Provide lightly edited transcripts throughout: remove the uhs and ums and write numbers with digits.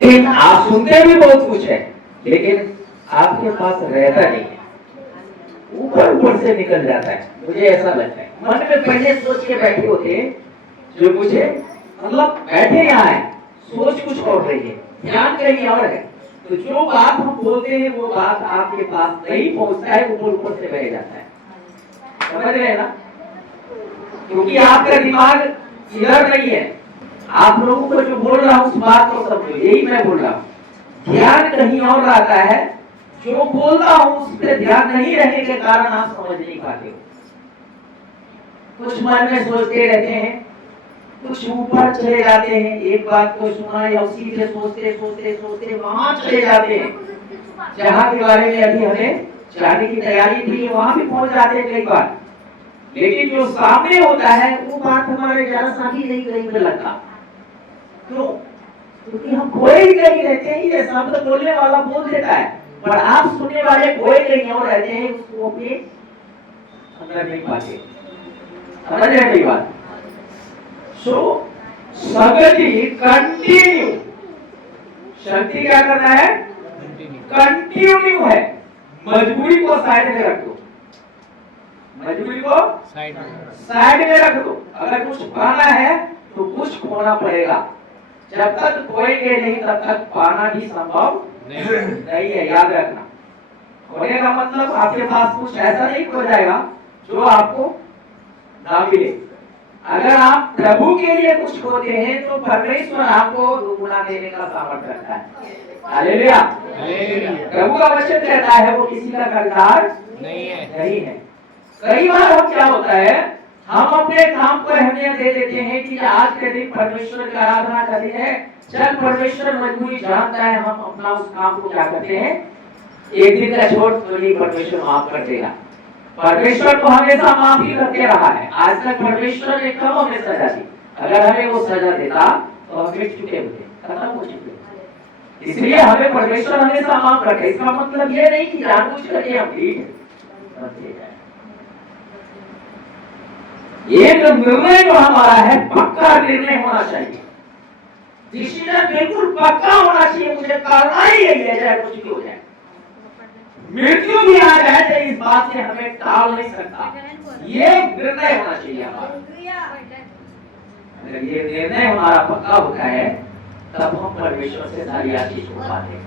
लेकिन आप सुनते भी बहुत कुछ है, लेकिन आपके पास रहता नहीं है, ऊपर ऊपर से निकल जाता है। मुझे ऐसा लगता है मन में पहले सोच के बैठे होते जो मुझे मतलब बैठे यहाँ है, सोच कुछ और रही है, ध्यान कहीं और है, तो जो बात हम बोलते हैं वो बात आपके पास नहीं पहुंचता है, ऊपर ऊपर से बह जाता है। समझ रहे हैं ना? क्योंकि आपका दिमाग इधर नहीं है। आप लोगों को जो बोल रहा हूँ उस बात को समझो, यही मैं बोल रहा हूँ। ध्यान कहीं और रहता है, जो बोलता हूँ उस पर ध्यान नहीं रहने के कारण आप समझ नहीं पाते हो। कुछ मन में सोचते रहते हैं, कुछ ऊपर चले जाते हैं, एक बात को सुना या उसी से सोचते सोचते सोचते वहां चले जाते हैं जहां के बारे में अभी हमें जाने की तैयारी थी, वहां भी पहुंच जाते हैं कई बार। लेकिन जो सामने होता है वो बात हमारे जरा सा भी नहीं कहीं पे लगता। क्यों? क्योंकि हम खोए ही कहीं रहते हैं, ये शब्द बोलने वाला बोल देता है, पर आप सुनने वाले खोए कहीं और रहते हैं, उसको अपने अंदर नहीं पाते। समझ रहे हैं बात? सो संगति कंटिन्यू, शक्ति क्या करना है? कंटिन्यू है। मजबूरी को साइड में रख दो, मजबूरी को साइड में रख दो। अगर कुछ पाना है तो कुछ खोना पड़ेगा। जब तक खोएंगे नहीं तब तक पाना भी संभव नहीं है, याद रखना। खोने का मतलब आपके पास कुछ ऐसा नहीं खो जाएगा जो आपको ना मिले। अगर आप प्रभु के लिए कुछ खोते हैं तो परमेश्वर आपको दुगुना देने का सामर्थ्य रखता है। हालेलुया। प्रभु का वचन कहता है वो किसी का कर्जदार नहीं है। कई बार हम क्या होता है, हम अपने काम पर अहमियत दे देते हैं कि आज के दिन परमेश्वर की आराधना कर रही है, चल परमेश्वर मजबूरी जानता है, हम अपना उस काम को क्या करते हैं, एक दिन का छोड़ तो नहीं परमेश्वर माफ कर देगा। परमेश्वर को हमेशा माफी करते रहा है, आज तक परमेश्वर ने कब हमें सजा दी? अगर हमें वो सजा देता तो हम मिट चुके होते, खत्म हो चुके। इसलिए हमें परमेश्वर हमेशा माफ करते। इसका मतलब ये नहीं कि जानबूझ करके हम पीठ करते हैं। एक निर्णय जो हमारा है पक्का निर्णय होना चाहिए, डिसीजन बिल्कुल पक्का होना चाहिए, मुझे करना ही यही है, चाहे कुछ भी हो जाए, मृत्यु भी आ जाए तो इस बात से हमें टाल नहीं सकता। ये निर्णय होना चाहिए हमारा। अगर ये निर्णय हमारा पक्का होता है तब हम परमेश्वर से सारी आशीष को पाते हैं।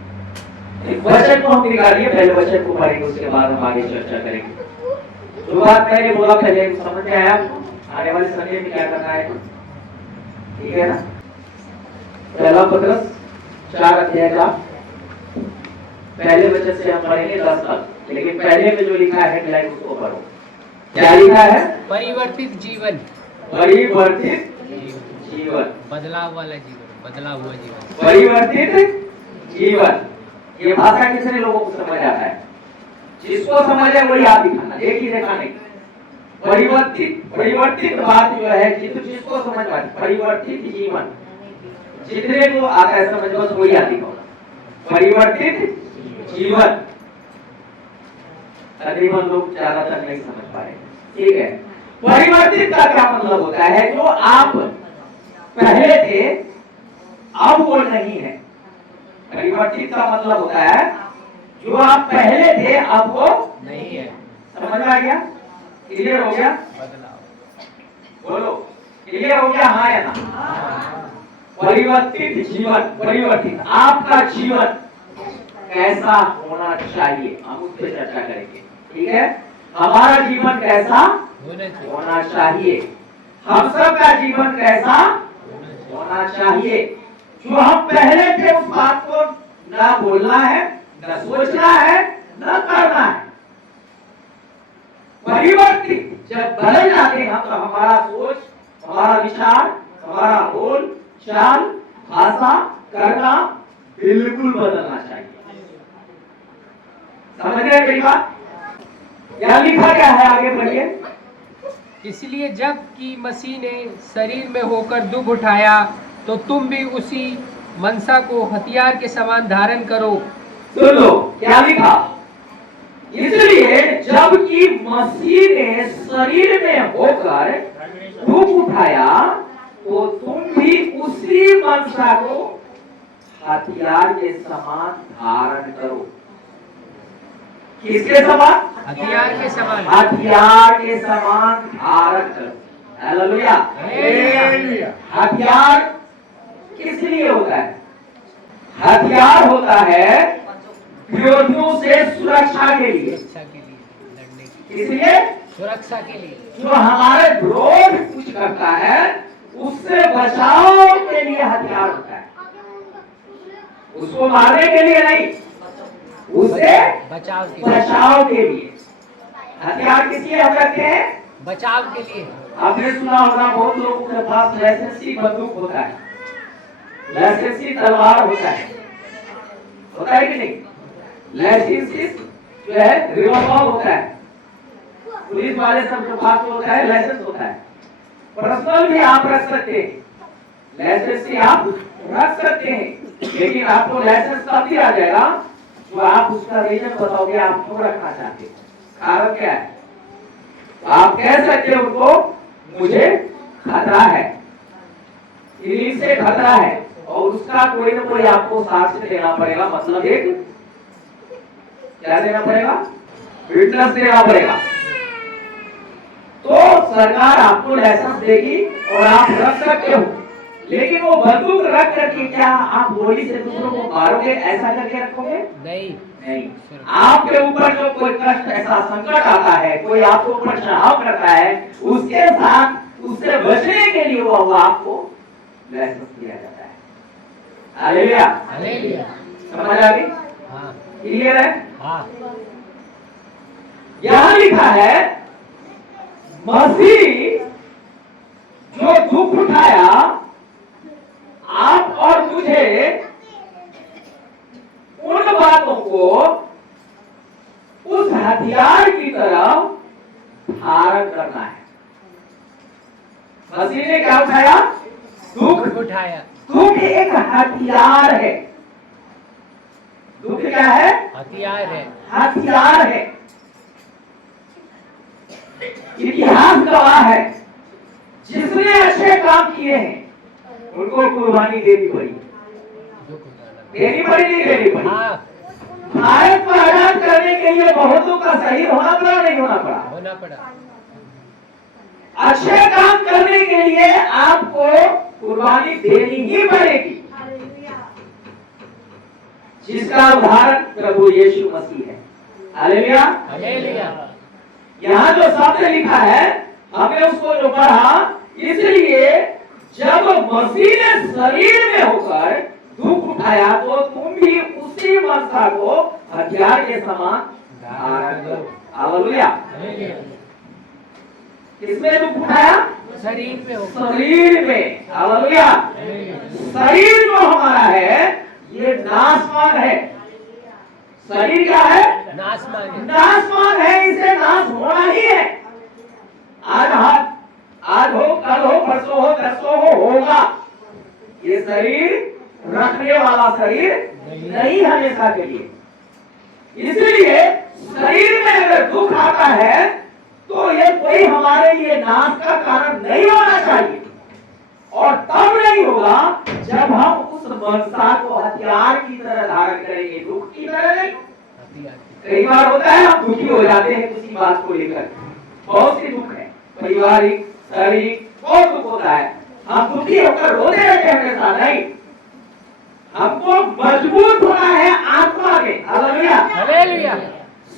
एक वचन को हम निकालिए, पहले वचन को पढ़ेंगे, उसके बाद हम आगे चर्चा करेंगे। जो बात मैंने बोला पहले समझ में आया? आने वाले समय में क्या करना है, ठीक है ना? पहला पत्रस 4 अध्याय का पहले वचन से हम पढ़ेंगे 10 तक, लेकिन पहले में जो लिखा है हेडलाइन उसको पढ़ो। क्या लिखा है? परिवर्तित जीवन, परिवर्तित जीवन, बदलाव वाला जीवन, बदला हुआ जीवन, परिवर्तित जीवन। ये भाषा कितने लोगों को समझ आता है? जिसको समझ है वही आप दिखाना, एक ही दिखाने। परिवर्तित बात जो है जिसको समझ में, परिवर्तित जीवन, जितने को आता है समझ बस वही आती है। परिवर्तित जीवन तकरीबन लोग ज्यादातर नहीं समझ पा रहे, ठीक है? परिवर्तित का क्या मतलब होता है? जो आप पहले थे अब वो नहीं है। परिवर्तित का मतलब होता है जो आप पहले थे अब वो नहीं है। समझ में आ गया? क्लियर हो गया? बोलो, क्लियर हो गया? हाँ या ना? परिवर्तित जीवन, परिवर्तित आपका जीवन कैसा होना चाहिए, हम उस पर चर्चा करेंगे, ठीक है? हमारा जीवन कैसा होना चाहिए, हम सब का जीवन कैसा होना चाहिए। जो हम पहले थे उस बात को ना बोलना है, ना सोचना है, ना करना है। परिवर्तित जब बदल जाते हैं तो हमारा सोच, हमारा विचार, हमारा बोल चाल, भाषा, करना बिल्कुल बदलना चाहिए। समझ रहे मेरी बात? क्या लिखा क्या है, आगे बढ़िए। इसलिए जब कि मसीह ने शरीर में होकर दुख उठाया तो तुम भी उसी मनसा को हथियार के समान धारण करो। सुनो क्या लिखा? इसलिए जबकि मसीह ने शरीर में होकर दुख उठाया तो तुम भी उसी मनसा को हथियार के समान धारण करो। किसके समान? हथियार के समान। हथियार के समान धारण करो। हालेलुया। हथियार किस लिए होता है? हथियार होता है विरोधियों से सुरक्षा के लिए। सुरक्षा के लिए, लड़ने की, इसलिए सुरक्षा के लिए। जो हमारे विरोध कुछ करता है उससे बचाव के लिए हथियार होता है। उसको मारने के लिए नहीं, उससे बचाव के लिए। हथियार किस लिए हम रखते हैं? बचाव के लिए। आपने सुना होगा बहुत लोगों के पास लाइसेंसी बंदूक होता है, लाइसेंसी तलवार होता है कि नहीं? लाइसेंसी जो है रिवॉल्वर होता है, पुलिस वाले सबके पास होता है, लाइसेंस होता है। पर्सनल भी आप रख सकते हैं, लाइसेंस आप रख सकते हैं, लेकिन आपको लाइसेंस तब दिया जाएगा जो आप उसका रीजन बताओगे आप क्यों रखना चाहते हैं, कारण क्या है। आप कह सकते हो उनको मुझे खतरा है, इलिम से खतरा है, और उसका कोई ना कोई आपको साक्ष्य देना पड़ेगा, मतलब एक क्या देना पड़ेगा? विटनेस देना पड़ेगा। तो सरकार आपको लाइसेंस देगी और आप रख सकते हो, लेकिन वो बंदूक रख करके क्या आप गोली से दूसरों को मारोगे, ऐसा करके रखोगे? नहीं। आपके ऊपर जो कोई कष्ट, ऐसा संकट आता है, कोई आपके ऊपर चढ़ाव करता है, उसके साथ उससे बचने के लिए वो आपको लाइसेंस दिया जाता है। हालेलुया। समझ आ गई? हाँ। क्लियर है? हाँ। यहां लिखा है मसीह जो दुख उठाया आप और मुझे उन बातों को उस हथियार की तरह धारण करना है। मसीह ने क्या उठाया? दुख उठाया। दुख एक हथियार है। दुख क्या है? हथियार है। हथियार है। इतिहास गवाह है, जिसने अच्छे काम किए हैं उनको कुर्बानी देनी पड़ी। देनी पड़ी नहीं देनी पड़ी? हाँ। भारत को आजाद करने के लिए बहुतों का शहीद होना पड़ा, नहीं होना पड़ा? होना पड़ा। अच्छे काम करने के लिए आपको कुर्बानी देनी ही पड़ेगी, जिसका उदाहरण प्रभु यीशु मसीह है। हालेलुया। हालेलुया। यहाँ जो शब्द लिखा है हमने उसको जो पढ़ा, इसलिए जब मसीह ने शरीर में होकर दुख उठाया तो तुम भी उसी मनसा को हथियार के समान धारण करो। हालेलुया। किसमें दुख उठाया? शरीर में होकर। शरीर में। हालेलुया। शरीर जो हमारा है ये नाशवान है। शरीर क्या है? नाशवान है। नाशवान है, इसे नाश होना ही है। आज हो, कल हो, परसों हो, दसों हो, होगा। ये शरीर रखने वाला शरीर नहीं हमेशा के लिए। इसलिए शरीर में अगर दुख आता है तो ये कोई हमारे लिए नाश का कारण नहीं होना चाहिए, और तब नहीं होगा जब हम उस मनसा को हथियार की तरह धारण करेंगे, दुख की तरह नहीं। कई बार होता है हम दुखी हो जाते हैं किसी बात को लेकर, बहुत सी दुख है, पारिवारिक, शारीरिक, बहुत दुख होता है, हम दुखी होकर रोते रहते हैं हमेशा। नहीं, हमको मजबूत होना है आत्मा में। हालेलुया। हालेलुया।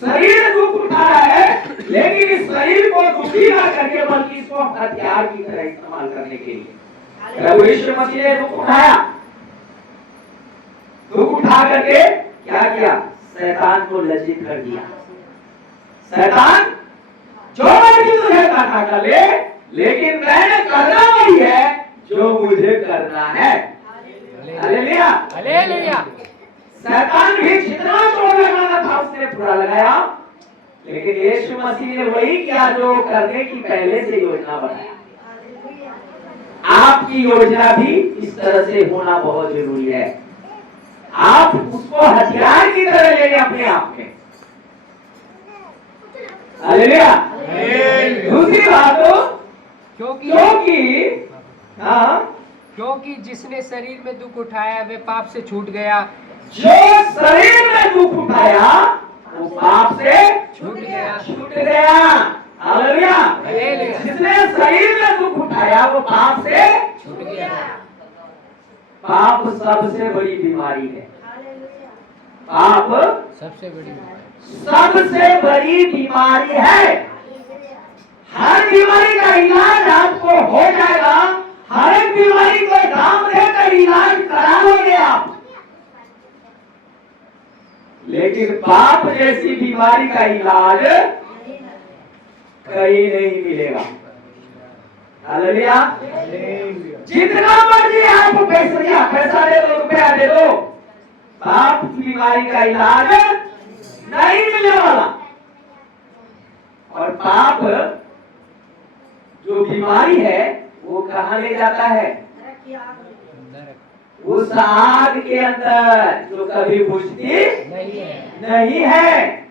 शरीर दुख उठा रहा है, लेकिन इस शरीर को दुखी ना करके बल्कि इसको हथियार की तरह इस्तेमाल करने के लिए प्रभु यीशु मसीह ने दुख उठाया। दुख उठा करके क्या किया? शैतान को लज्जित कर दिया। शैतान जो मर्जी तुझे करना कर ले, लेकिन मैंने करना वही है जो मुझे करना है। हालेलुया। हालेलुया। शैतान भी जितना चोट लगाना था उसने पूरा लगाया, लेकिन यीशु मसीह ने वही किया जो करने की पहले से योजना बनाया। आपकी योजना भी इस तरह से होना बहुत जरूरी है। आप उसको हथियार की तरह ले लें अपने आप में। हालेलुया। दूसरी बात, क्योंकि हाँ क्योंकि जिसने शरीर में दुख उठाया वे पाप से छूट गया। जो शरीर में दुख उठाया वो पाप से छूट गया। छूट गया। हालेलुया। हालेलुया। जिसने शरीर में दुख उठाया वो पाप से छूट गया। पाप सबसे बड़ी बीमारी है। पाप सबसे बड़ी बीमारी। सबसे बड़ी बीमारी है। हर बीमारी का इलाज आपको हो जाएगा। हर एक बीमारी को दाम देकर इलाज करा लोगे आप, लेकिन पाप जैसी बीमारी का इलाज कहीं नहीं मिलेगा। हालेलुया। जितना मर्जी आपको पैसा दे दो, रुपया दे दो, पाप की बीमारी का इलाज नहीं मिलने वाला। और पाप जो बीमारी है वो कहाँ ले जाता है? उस आग के अंदर जो कभी बुझती नहीं है,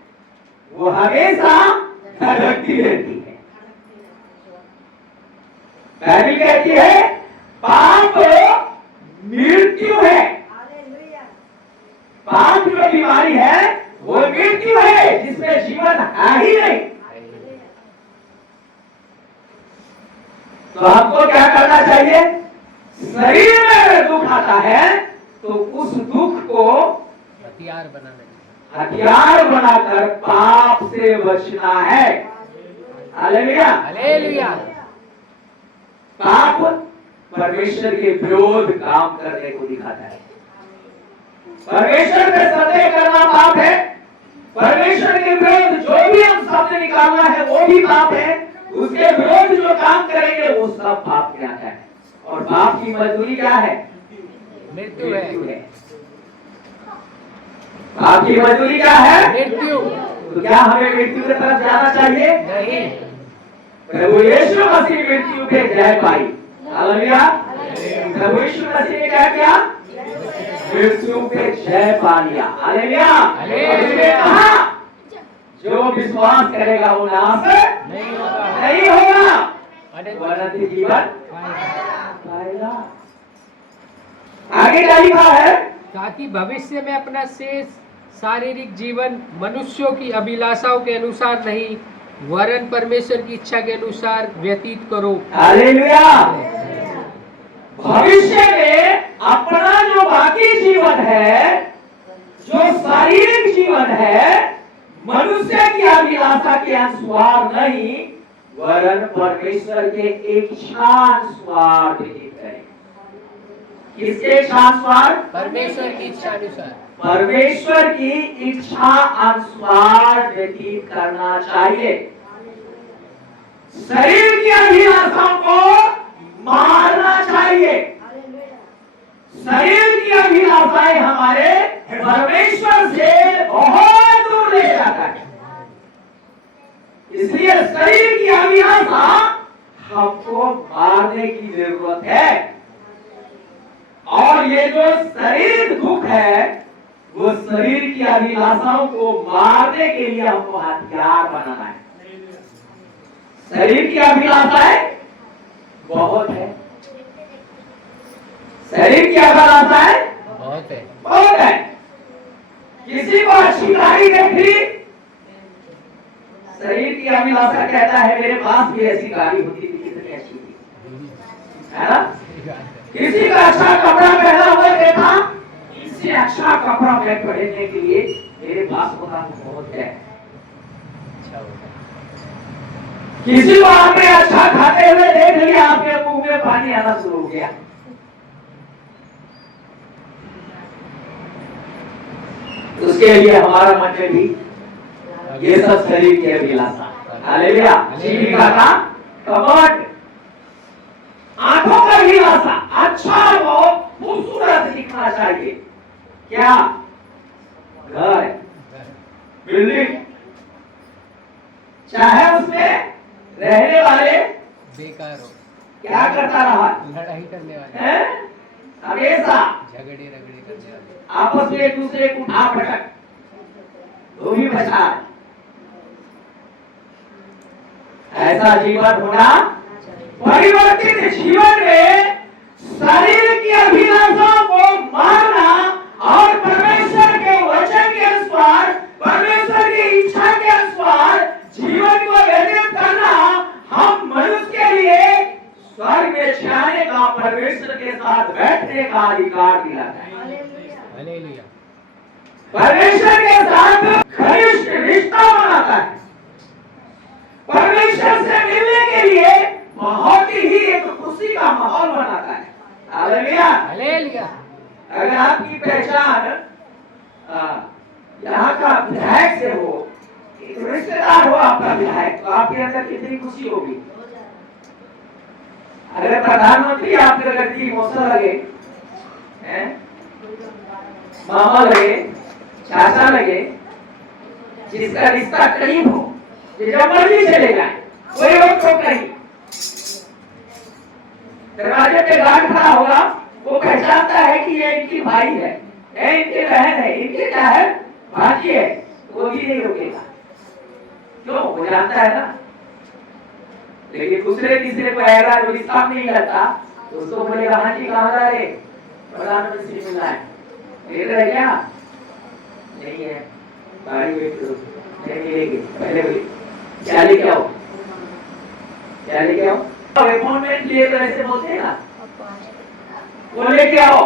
वो हमेशा धड़कती रहती है। बाइबल कहती है पाप मृत्यु है। पाप जो बीमारी है वो मृत्यु है, जिसमें जीवन है ही नहीं। तो हमको क्या करना चाहिए? शरीर में अगर दुख आता है तो उस दुख को हथियार बनाना, हथियार बनाकर पाप से बचना है। हालेलुया। हालेलुया। पाप परमेश्वर के विरोध काम करने को दिखाता है। परमेश्वर पे संदेह करना पाप है। परमेश्वर के विरोध जो भी हम शब्द निकालना है वो भी पाप है। उसके विरोध जो काम करेंगे वो सब पाप में आता है। और पाप की मजदूरी क्या है? मृत्यु है। पाप की मजदूरी क्या है? मृत्यु। तो क्या हमें मृत्यु की तरफ जाना चाहिए? नहीं। प्रभु यीशु मसीह मृत्यु पे जय पाई। हालेलुया। प्रभु यीशु मसीह ने क्या किया? मृत्यु पे जय पा लिया। हालेलुया। उसने कहा जो विश्वास करेगा वो नाश नहीं होगा, अनंत जीवन पाएगा। आगे क्या लिखा है? ताकि भविष्य में अपना शेष शारीरिक जीवन मनुष्यों की अभिलाषाओं के अनुसार नहीं वरन परमेश्वर की इच्छा के अनुसार व्यतीत करो। हालेलुया। भविष्य में अपना जो बाकी जीवन है, जो शारीरिक जीवन है, मनुष्य की अभिलाषा के अनुसार नहीं वरन परमेश्वर के इच्छानुसार व्यतीत करें। किसके इच्छानुसार? परमेश्वर की इच्छा अनुसार। परमेश्वर की इच्छा अनुसार व्यतीत करना चाहिए। शरीर की अभिलाषाओं को मारना चाहिए। शरीर की अभिलाषाएं हमारे परमेश्वर से बहुत दूर ले जाता है। इसलिए शरीर की अभिलाषा हमको मारने की जरूरत है। और ये जो शरीर दुख है वो शरीर की अभिलाषाओं को मारने के लिए हमको हथियार बनाना है। शरीर की अभिलाषाएं बहुत है। शरीर की अभिलाषाएं बहुत है। किसी को अच्छी गाड़ी देख ली, शरीर की अभिलाषा कहता है मेरे पास भी ऐसी गाड़ी होती थी, कितनी अच्छी थी, है ना? किसी का अच्छा कपड़ा पहना हुआ देखा, इससे अच्छा कपड़ा मैं पहनने के लिए मेरे पास होता तो बहुत है। किसी को आपने अच्छा खाते हुए देख लिया, आपके मुंह में पानी आना शुरू हो गया। उसके लिए हमारा मन में भी ये सब शरीर की अभिलाषा। हालेलुया। जीविका का कपट, आंखों का अभिलाषा, अच्छा हो, खूबसूरत दिखना चाहिए। क्या? घर, बिल्डिंग, चाहे उसमें रहने वाले बेकार हो, क्या करता रहा? लड़ाई करने वाले, हमेशा झगड़े रगड़े करने वाले, आपस में एक दूसरे को उठा पटक, वो भी बचा। ऐसा जीवन होना, परिवर्तित जीवन में शरीर की अभिलाषाओं को मारना और परमेश्वर के वचन के अनुसार, परमेश्वर की इच्छा के अनुसार जीवन को व्यतीत करना हम मनुष्य के लिए स्वर्ग में जाने का, परमेश्वर के साथ बैठने का अधिकार दिलाता है। हालेलुया। परमेश्वर के साथ घनिष्ठ रिश्ता बनाता है। परमेश्वर से मिलने के लिए बहुत ही एक खुशी का माहौल बनाता है। हालेलुया। हालेलुया। अगर आपकी पहचान यहाँ का विधायक से हो, एक रिश्तेदार हो आपका विधायक, तो आपके अंदर कितनी खुशी होगी। अगर प्रधानमंत्री आपके लगती मौसा लगे, मामा लगे, चाचा लगे, जिसका रिश्ता करीब हो, जब मर्जी चले जाए, कोई रोक टोक नहीं। दरवाजे पे गार्ड खड़ा होगा, वो पहचानता है कि ये इनकी भाई है, इनकी बहन है, इनके क्या है, भाजी है, वो भी नहीं रोकेगा। क्यों? वो जानता है ना। लेकिन दूसरे तीसरे को आएगा जो रिश्ता नहीं लगता, तो उसको बोलेगा हाँ जी कहाँ जा रहे, प्रधानमंत्री से मिलना है, मिल रहे क्या? नहीं है, गाड़ी वेट करो, नहीं मिलेगी। पहले बोले क्या लेके आओ, क्या लेके आओ, अपॉइंटमेंट लिए तो ऐसे बोलते हैं ना, वो लेके आओ।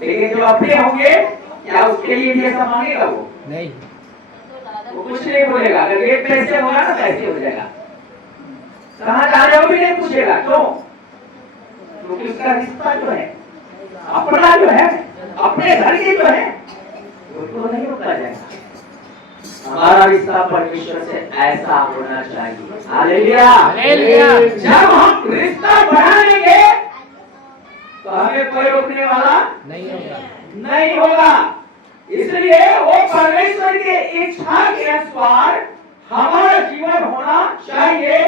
लेकिन जो अपने होंगे, क्या उसके लिए भी ऐसा मांगेगा? वो नहीं, वो कुछ नहीं बोलेगा। अगर एक पैसे होगा ना, पैसे हो जाएगा। कहाँ जा रहे हो भी नहीं पूछेगा। क्यों? क्योंकि उसका रिश्ता जो है, अपना जो है, अपने घर की जो है, उसको नहीं रोका जाएगा। हमारा रिश्ता परमेश्वर से ऐसा होना चाहिए। हालेलुया। हालेलुया। जब हम रिश्ता बढ़ाएंगे तो हमें कोई रोकने वाला नहीं होगा, नहीं होगा। इसलिए वो परमेश्वर की इच्छा के अनुसार हमारा जीवन होना चाहिए,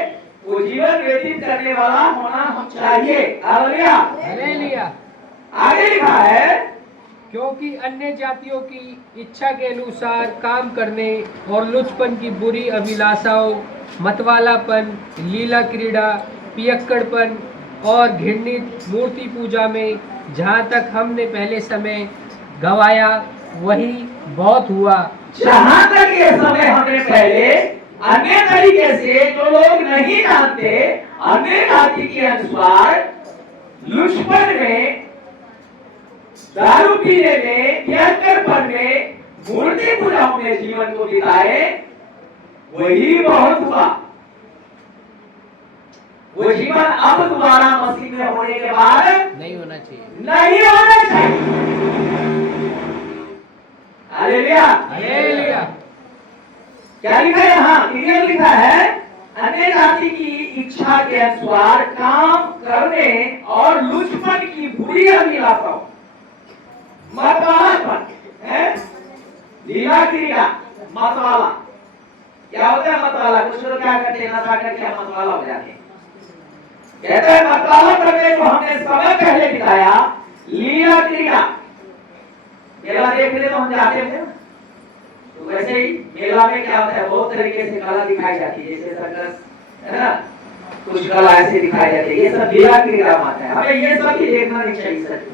वो जीवन व्यतीत करने वाला होना हम चाहिए। हालेलुया। हालेलुया। आगे लिखा है, क्योंकि अन्य जातियों की इच्छा के अनुसार काम करने और लुचपन की बुरी अभिलाषाओं, मतवालापन, लीला क्रीड़ा, पियक्कड़पन और घृणित मूर्ति पूजा में जहाँ तक हमने पहले समय गवाया वही बहुत हुआ। जहाँ तक ये समय हमने पहले अन्य तरीके से जो लोग नहीं जानते, अन्य जाति के अनुसार लुचपन में, दारू पीने में, पियक्कड़पन में, मूर्ति पूजाओं में जीवन को बिताए, वही बहुत हुआ। वो जीवन अब दोबारा मसीह में होने के बाद नहीं होना चाहिए, नहीं होना चाहिए। हालेलुया। हालेलुया। क्या लिखा है? यहाँ क्लियर लिखा है, अन्य जाति की इच्छा के अनुसार काम करने और लुचपन की बुरी अभिलाषाओं, मतवालापन, लीला क्रीड़ा, मतवाला। क्या होता है मतवाला? कुछ लोग क्या करते हैं, नशा करके मतवाला हो जाते हैं। कहते हैं मतवाला करने को हमने समय पहले बिताया, लीला क्रीड़ा। मेला देखने तो हम जाते थे, तो वैसे ही मेला में क्या होता है, बहुत तरीके से कला दिखाई जाती है, जैसे सर्कस है ना, कुछ कला ऐसे दिखाई जाती है। ये सब लीला क्रीड़ा माता है। हमें ये सब भी देखना नहीं चाहिए। सर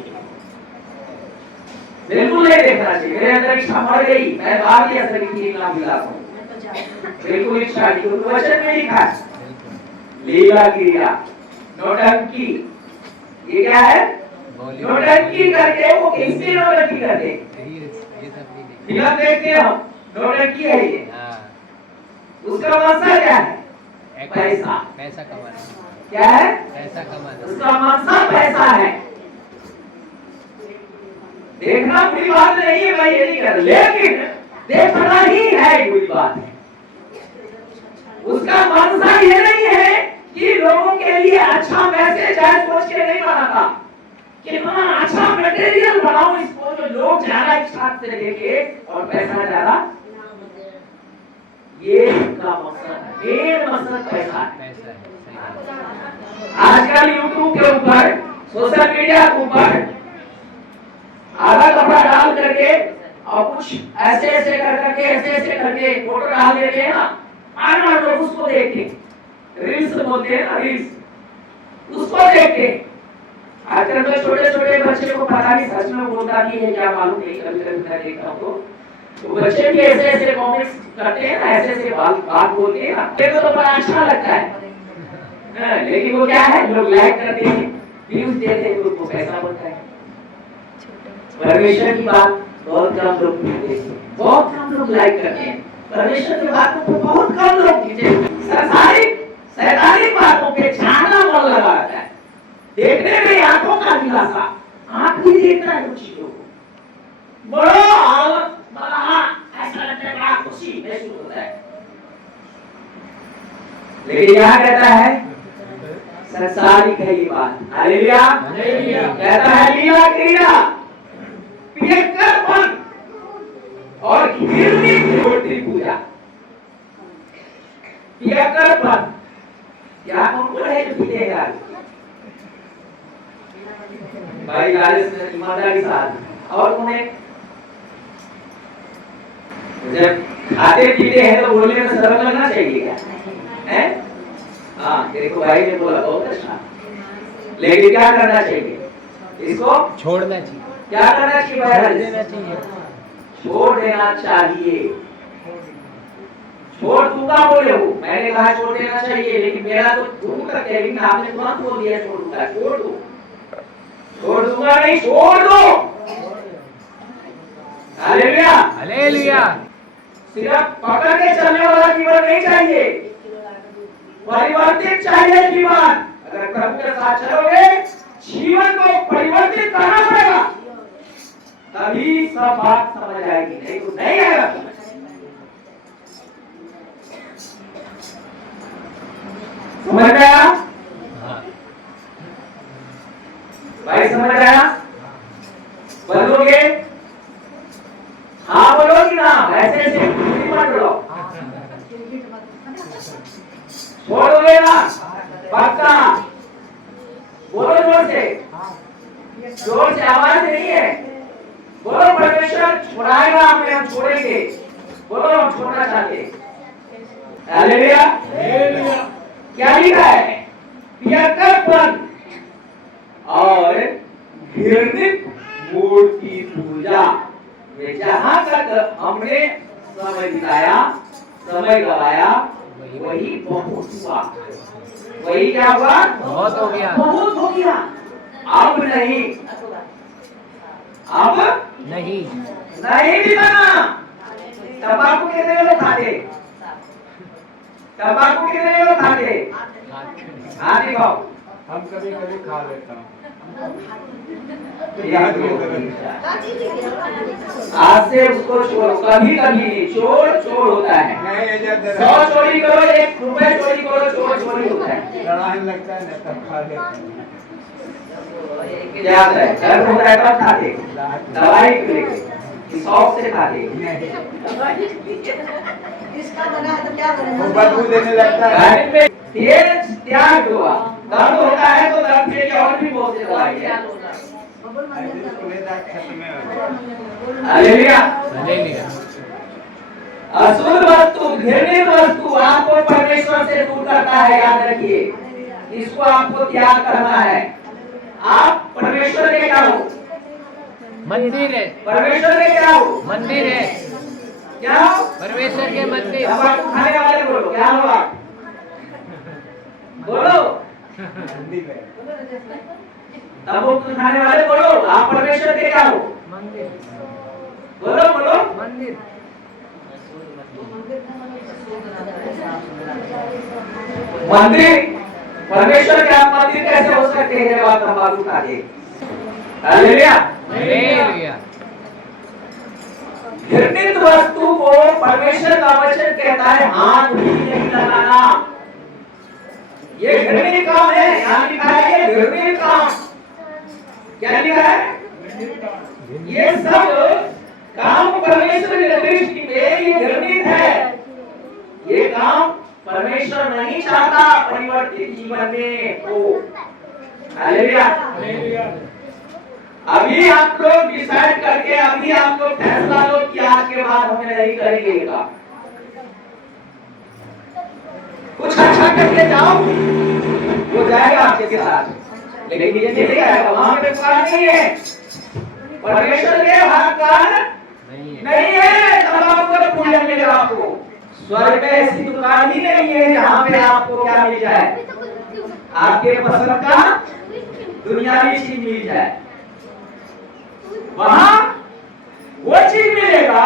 बिल्कुल नहीं देखना चाहिए। मेरे अंदर इच्छा मर गई, मैं बाहर की असर की लीला हूँ, बिल्कुल इच्छा नहीं, क्योंकि वचन में लिखा है लीला क्रीड़ा, नौटंकी। ये क्या है? नौटंकी करके वो किसकी नौटंकी करते? फिल्म देखते हो, नौटंकी है ये। उसका मकसद क्या है? पैसा, पैसा कमाना। क्या है? पैसा कमाना। उसका मकसद पैसा है। देखना बुरी बात नहीं है, मैं ये नहीं कर, लेकिन देखना ही है बुरी बात है। उसका मकसद ये नहीं है कि लोगों के लिए अच्छा मैसेज है, सोच के नहीं बनाता कितना अच्छा मटेरियल बनाओ इसको, जो लोग ज्यादा इच्छा से देखे और पैसा ज्यादा, ये इसका मकसद है। मेन मकसद पैसा है। आजकल यूट्यूब के ऊपर, सोशल मीडिया के ऊपर आधा कपड़ा डाल करके और कुछ ऐसे ऐसे करके फोटो डाल देते हैं ना, आना लोग उसको देख के रील्स बोलते हैं ना, रील्स, उसको देख के आजकल तो छोटे छोटे बच्चे को पता नहीं सच में बोलता नहीं है क्या मालूम नहीं, कभी कभी मैं देखता हूँ तो बच्चे भी ऐसे ऐसे कॉमेंट्स करते हैं ना, ऐसे ऐसे बात बोलते हैं ना, देखो तो बड़ा अच्छा लगता है। लेकिन वो क्या है, लोग लाइक करते हैं, व्यूज देते हैं, उनको पैसा बनता है। परमेश्वर की बात बहुत कम लोग सुनते हैं, बहुत कम लोग लाइक करते हैं। परमेश्वर की बातों को बहुत कम लोग सुनते हैं। सैतानिक बातों पे ज्यादा मन लगा रहता है। देखने में आंखों का दिलासा, आंख भी देखता है कुछ चीजों को, बड़ा ऐसा लगता है, बड़ा खुशी महसूस होता है। लेकिन यहाँ कहता है संसारिक है ये बात। हालेलुया, कहता है लीला क्रीड़ा, पियक्कड़पन और घृणित मूर्ति पूजा। पियक्कड़पन क्या कौन है जो पीतेगा भाई, ईमानदारी साथ। और उन्हें जब खाते पीते हैं तो बोलने में शर्म लगना चाहिए क्या है? हाँ, देखो भाई ने बोला बहुत अच्छा, लेकिन क्या करना चाहिए? इसको छोड़ना चाहिए। क्या करना चाहिए भाई? छोड़ देना चाहिए। छोड़ देना चाहिए। छोड़ दूंगा बोले हो, मैंने कहा छोड़ देना चाहिए, लेकिन मेरा तो दूर तक है, लेकिन आपने तुरंत बोल दिया छोड़ दूंगा। छोड़ दो, छोड़ दूंगा नहीं, छोड़ दो। Hallelujah, hallelujah. सिर्फ पकड़ के चलने वाला जीवन नहीं चाहिए, परिवर्तित चाहिए जीवन। अगर प्रभु के साथ चलोगे, जीवन को परिवर्तित करना पड़ेगा, तभी सब बात समझ आएगी, नहीं तो नहीं आएगा। समझ गया भाई? समझ गया? बोलोगे? हाँ बोलोगी ना? ऐसे ऐसे मत बोलो, बोलोगे ना? पक्का बोलो, जोर से, जोर से, आवाज नहीं है। बोलो परमेश्वर छुड़ाएगा हमें, हम छोड़ेंगे। बोलो हम छोड़ना चाहते हैं। हालेलुया, क्या लिखा है? पियक्कड़पन और घृणित मूर्ति पूजा। जहां तक हमने समय बिताया, समय गवाया, वही बहुत हुआ। वही क्या हुआ? बहुत हो गया, बहुत हो गया। अब नहीं, अब नहीं, नहीं बिताना। तंबाकू कितने लोग खाते? तंबाकू कितने लोग खाते? हाँ दिखाओ। हम कभी कभी खा लेता हूँ। आज से उसको छोड़ो, कभी कभी चोर चोर होता है। 100 चोरी करो, 1 रुपए चोरी करो, चोर चोरी होता है। लड़ाई लगता है ना तब खा लेता हूँ। क्या है? डर होता है तब खाते, दवाई को लेके, शौक से खाते। इसका बना है तो क्या करें? वो बदबू देने लगता है। घर में तेज त्याग हुआ, दर्द होता है तो दर्द के लिए और भी बहुत सी दवाई है। Hallelujah, hallelujah. अशुद्ध वस्तु, घृणित वस्तु आपको परमेश्वर से दूर करता है, याद रखिए। इसको आपको त्याग करना है। आप परमेश्वर के क्या हो? मंदिर है, परमेश्वर के क्या हो? मंदिर है, क्या हो? परमेश्वर के मंदिर। तंबाकू खाने वाले बोलो, क्या हो आप? बोलो, तंबाकू खाने वाले बोलो, आप परमेश्वर के क्या हो? मंदिर, बोलो बोलो, मंदिर। मंदिर, परमेश्वर के आप मंदिर कैसे हो सकते हैं जब आप तंबाकू खाते? Hallelujah, hallelujah. घृणित वस्तु को परमेश्वर का वचन कहता है हाथ भी नहीं लगाना। ये घृणित काम है, यहाँ लिखा है ये घृणित काम। क्या लिखा है? ये सब काम परमेश्वर की दृष्टि में ये घृणित है। ये काम परमेश्वर नहीं चाहता परिवर्तित जीवन में हो। हालेलुया, अभी आप लोग डिसाइड करके, अभी आप लोग फैसला लो कि आज के बाद हमें नहीं करेंगे। कुछ अच्छा करके जाओ, वो जाएगा आपके साथ। लेकिन ये नहीं आएगा, वहां पे दुकान नहीं है, परमेश्वर के वहां दुकान नहीं है, तब आपको पुण्य मिलेगा। आपको स्वर्ग में ऐसी दुकान ही नहीं है जहां पे आपको क्या मिल जाए, आपके पसंद का दुनियावी चीज मिल जाए। वहां वो चीज मिलेगा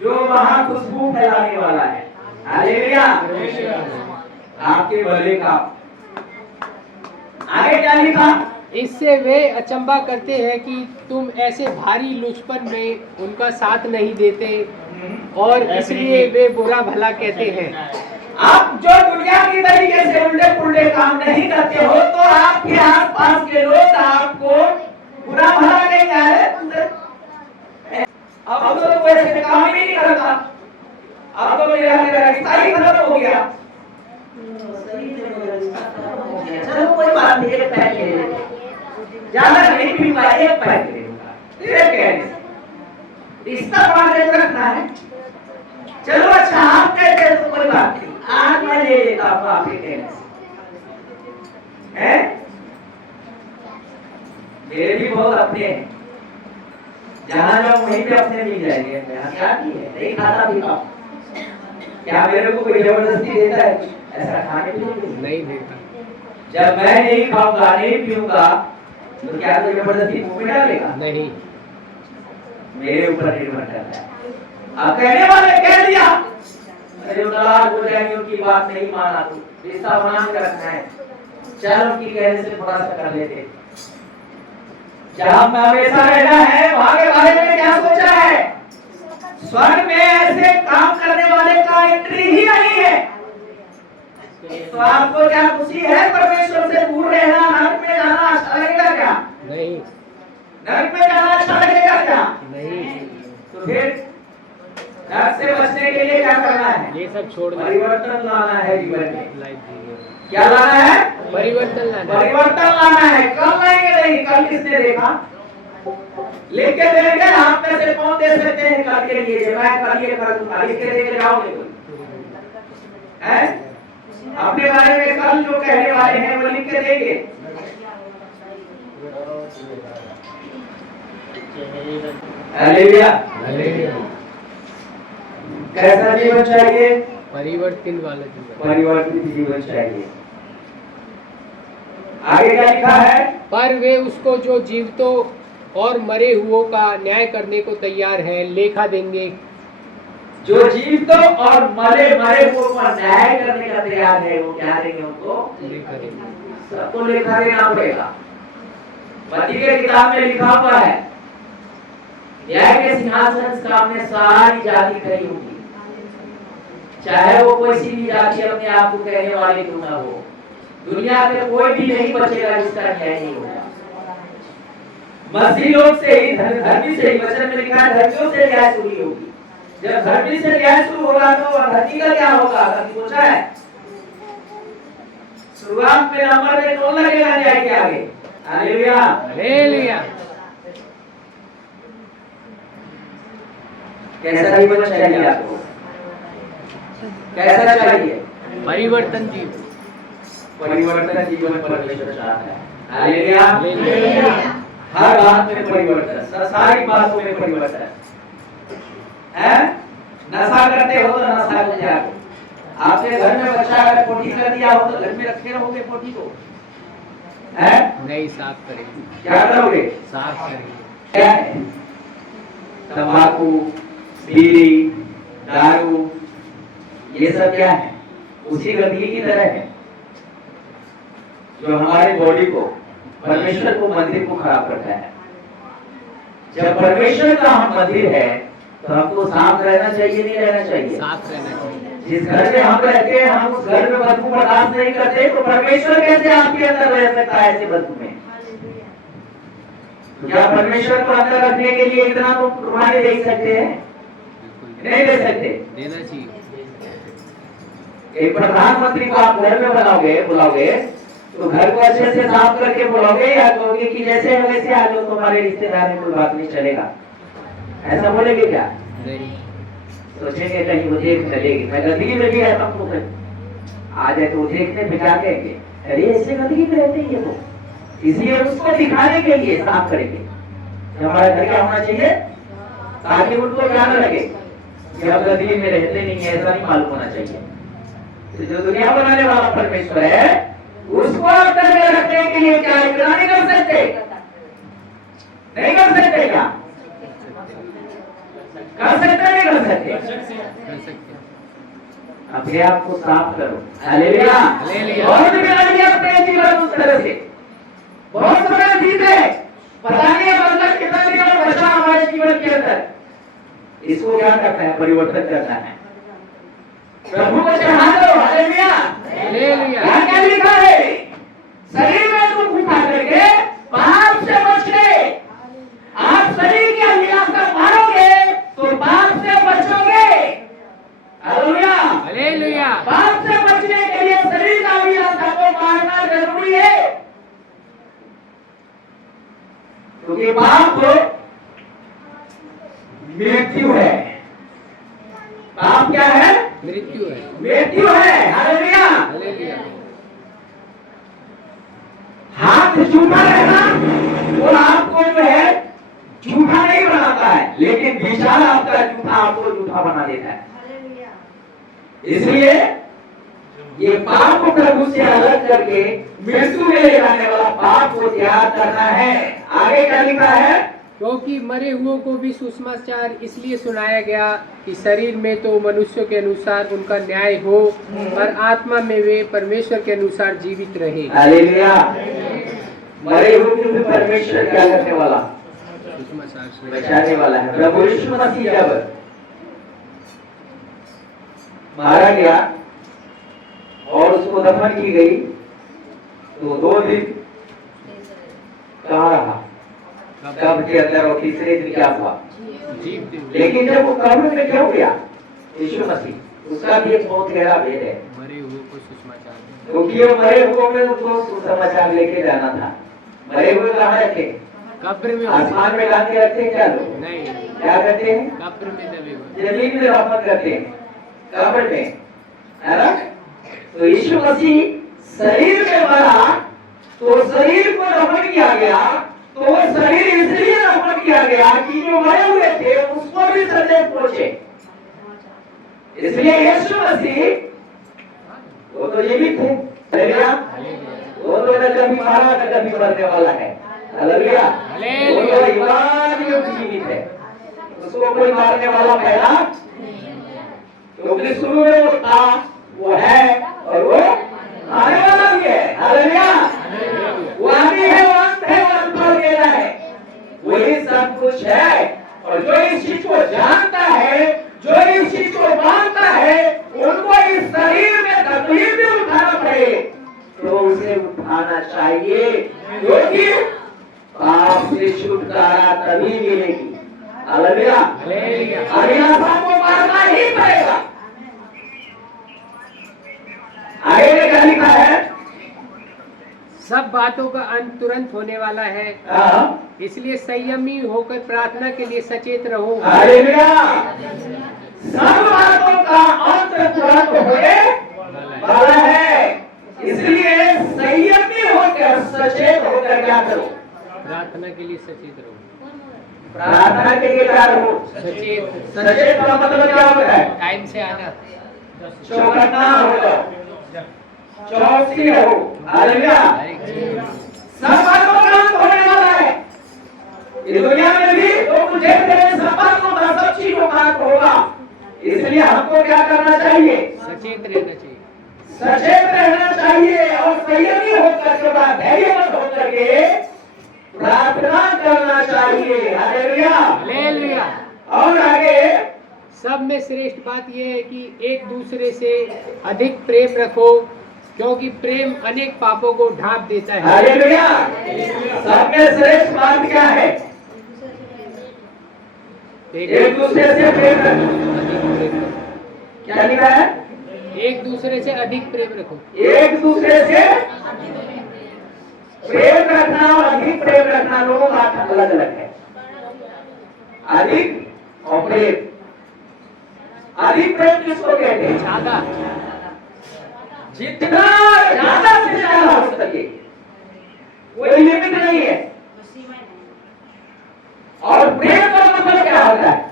जो वहां खुशबू फैलाने वाला है। हालेलुया, आपके भले का। आगे क्या लिखा? इससे वे अचंभा करते हैं कि तुम ऐसे भारी लुचपन में उनका साथ नहीं देते और इसलिए वे बुरा भला कहते हैं। आप जो दुनिया की तरीके से उल्टे पुल्टे काम नहीं करते हो तो आपके आसपास के लोग आपको बुरा भला कहेंगे। अब तो कोई ऐसे काम ही नहीं करता, अब तो मेरा रिश्ता ही खत्म हो गया। चलो कोई बात नहीं, एक पैक ले लेंगे, ज्यादा नहीं पीऊंगा, एक पैक ले लूंगा, तेरे कहने से रिश्ता बांध के रखना है। चलो अच्छा, आप कहते हैं तो कोई बात नहीं, आज मैं ले लेता हूँ आपके कहने से। हैं? मेरे भी बहुत अपने हैं, जहाँ जाओ वहीं पे अपने मिल जाएंगे। यहाँ क्या है, नहीं खाता भी खाओ। क्या मेरे को कोई जबरदस्ती देता है ऐसा खाने के लिए? नहीं देता। जब मैं नहीं खाऊंगा, नहीं पीऊंगा, तो क्या कोई जबरदस्ती मुंह में डालेगा? नहीं, मेरे ऊपर निर्भर करता है। अब कहने वाले कह दिया, अरे तलाक हो जाएगी, उनकी बात नहीं माना, तू रिश्ता बना के रखना है, चल उनकी कहने से थोड़ा सा कर लेते। जहां में हमेशा रहना है वहां के बारे में क्या सोचा है? स्वर्ग में ऐसे काम करने वाले का एंट्री ही नहीं है। तो आपको क्या खुशी है परमेश्वर से दूर रहना? नरक में जाना अच्छा लगेगा क्या? नहीं, नरक में जाना अच्छा लगेगा क्या? नहीं। तो फिर नरक से बचने के लिए क्या करना है? ये सब छोड़ दो, परिवर्तन लाना है जीवन में। लाइफ जीओ। क्या लाना है? परिवर्तन लाना है। परिवर्तन लाना है। कल लाएंगे नहीं, कल किसने देखा? लिख के देंगे, आप में से कौन दे सकते हैं कल के लिए? मैं कल ये कर दूंगा, लिख के देके जाओगे कोई? हैं? अपने बारे में कल जो कहने वाले हैं वो लिख के देंगे। हालेलुया। कैसा जीवन चाहिए? परिवर्तन वाला जीवन। परिवर्तित जीवन चाहिए। आगे क्या लिखा है? पर वे उसको जो जीवितों और मरे हुओं का न्याय करने को तैयार है लेखा देंगे। जो जीवितों और मरे हुओं का न्याय करने का तैयार है, वो क्या देंगे? उनको लेखा देंगे। सबको लेखा देना पड़ेगा। मत्ती के किताब में लिखा हुआ है, न्याय के सिंहासन के सामने सारी जाति खड़ी होगी, चाहे वो कोई सी भी जाति अपने आप को कहने वाले क्यों ना हो। दुनिया में कोई भी नहीं बचेगा जिसका न्याय नहीं होगा। मसीह लोग से ही, धर्मी से ही, वचन में लिखा है धर्मियों से न्याय शुरू होगी। जब धर्मी से न्याय शुरू होगा तो धर्मी का क्या होगा? कभी सोचा है? शुरुआत में नंबर में कौन लगेगा न्याय के आगे? Hallelujah, hallelujah. कैसा जीवन चाहिए आपको? कैसा चाहिए? परिवर्तन जीवन। परिवर्तन जीवन परमेश्वर चाहता है। Hallelujah, hallelujah. हर बात में परिवर्तन, सारी बातों में परिवर्तन है। नशा करते हो तो नशा को त्यागो। आपके घर में बच्चा अगर पोटी कर दिया हो तो घर में रखे रहोगे पोटी को? है? नहीं, साफ करेंगे। क्या करोगे? साफ करेंगे। क्या है? तंबाकू, बीड़ी, दारू, ये सब क्या है? उसी गंदगी की तरह है जो हमारे बॉडी को, परमेश्वर को, मंदिर को खराब करता है। जब परमेश्वर का हम मंदिर है तो हमको साफ रहना चाहिए, नहीं रहना चाहिए? साफ रहना चाहिए। जिस घर में हम रहते हैं, हम उस घर में बदबू बर्दाश्त नहीं करते, तो परमेश्वर कैसे आपके अंदर रह सकता है ऐसे बदबू में? तो क्या परमेश्वर को अंदर रखने के लिए इतना तो कुर्बानी दे सकते हैं? नहीं दे सकते। देना चाहिए। एक प्रधानमंत्री को आप घर में बुलाओगे तो घर को अच्छे से साफ करके बुलाओगे या कहोगे कि जैसे है वैसे आ जाओ, तुम्हारे रिश्तेदार में कोई बात नहीं चलेगा? ऐसा बोलेगे क्या? नहीं। सोचेंगे कहीं वो देख चलेगी, मैं गंदगी में भी रहता हूँ, आ जाए तो वो देखने पे क्या कहेंगे? अरे ऐसे गंदगी में रहते हैं ये लोग, इसलिए उसको दिखाने के लिए साफ करेंगे कि हमारा घर क्या होना चाहिए, ताकि उनको क्या न लगे कि हम गंदगी में रहते नहीं है, ऐसा नहीं मालूम होना चाहिए। तो जो दुनिया बनाने वाला परमेश्वर है उसको अंदर में रखने के लिए क्या इतना नहीं कर सकते, नहीं कर सकते, क्या कर सकते, नहीं कर सकते। अपने आप को साफ करो। हालेलुया। बहुत बीमारियां अपने जीवन उस तरह से बहुत समय जीते, पता नहीं मतलब कितना दिन बचा हमारे जीवन के अंदर। इसको क्या करना है, परिवर्तन करना है। प्रभु को चढ़ा दो। हालेलुया। क्या क्या लिखा है, शरीर में दुख उठा करके पाप से बचने, आप शरीर की अभिलाषा मारोगे तो पाप से बचोगे। हालेलुया। पाप से बचने के लिए शरीर का अभिलाषा को मारना जरूरी है, क्योंकि पाप मृत्यु है। पाप क्या है, मृत्यु है, मृत्यु है। हालेलुया। हाथ झूठा रहना वो आपको जो है झूठा नहीं बनाता है, लेकिन विचार आपका झूठा आपको झूठा बना देता है। इसलिए ये पाप को प्रभु से अलग करके मृत्यु में ले जाने वाला पाप को त्याग करना है। आगे क्या लिखा है, क्योंकि मरे हुओं को भी सुसमाचार इसलिए सुनाया गया कि शरीर में तो मनुष्य के अनुसार उनका न्याय हो, पर आत्मा में वे परमेश्वर के अनुसार जीवित रहे। हालेलुया। मरे हुए को भी परमेश्वर क्या करने वाला, बचाने वाला है। प्रभु यीशु मसीह जब मारा गया और उसको दफन की गई तो 2 दिन कहाँ रहा, कब्र के अंदर, और तीसरे दिन क्या हुआ, लेकिन जब वो कब्र में क्यों गया यीशु मसीह, उसका भी एक बहुत गहरा भेद है। मरे हुए को सुसमाचार, क्योंकि वो मरे हुए में उनको सुसमाचार लेके जाना था। मरे हुए कहाँ रखे, कब्र में, आसमान में डाल के रखते हैं क्या लोग, नहीं, क्या करते हैं, कब्र में दबे हुए, जमीन में दफन करते हैं, कब्र में, है ना। तो यीशु मसीह शरीर में मरा तो शरीर को दफन किया गया, तो वो शरीर इसलिए दफन किया गया कि जो मरे हुए थे उसको भी संदेश पहुंचे। इसलिए यीशु मसीह वो तो जीवित थे। हालेलुया। वो तो न कभी मारा न कभी मरने वाला है। हालेलुया। वो तो युगानुयुग जीवित है, उसको कोई मारने वाला पहला, क्योंकि शुरू में वो था, वो है और वो आने वाला भी है। हालेलुया। वो आदि है, वो अंत है, वो अंत हो गया है, वही सब कुछ है। और जो इस चीज को जानता है, जो इस चीज को मानता है, उनको इस शरीर में तकलीफ भी उठाना पड़े तो उसे उठाना चाहिए, क्योंकि पाप से छुटकारा तभी मिलेगी। हालेलुया। अभिलाषा को मारना ही पड़ेगा। आगे में क्या लिखा है, सब बातों का अंत तुरंत होने वाला है, इसलिए संयमी होकर प्रार्थना के लिए सचेत रहो। हालेलुया। सब बातों का अंत तुरंत होने वाला है, इसलिए संयमी होकर सचेत होकर क्या करो, प्रार्थना के लिए सचेत रहो। प्रार्थना के लिए क्या रहो, सचेत, सचेत का मतलब क्या होता है, टाइम से आना, चौकन्ना हो, चौकसी रहो। हालेलुया। सब बातों का अंत होने वाला है। इस दुनिया में भी तो मुझे तेरे सब बातों का, सब चीजों का अंत होगा। इसलिए हमको क्या करना चाहिए, सचेत रहना चाहिए, सचेत रहना चाहिए और संयमी होकर के बाद धैर्यवंत होकर के प्रार्थना करना चाहिए। हालेलुया। और आगे सब में श्रेष्ठ बात यह है कि एक दूसरे से अधिक प्रेम रखो, क्योंकि प्रेम अनेक पापों को ढांप देता है। हालेलुया। सब में श्रेष्ठ बात क्या है, एक दूसरे से प्रेम रखो। क्या लिखा है, एक दूसरे से अधिक प्रेम रखो। एक दूसरे से प्रेम रखना और अधिक प्रेम रखना दोनों बात अलग अलग है। अधिक और प्रेम, अधिक प्रेम किसको कहते हैं, ज्यादा, जितना ज्यादा से ज्यादा हो सके कोई लिमिट नहीं है। और प्रेम का मतलब क्या होता है?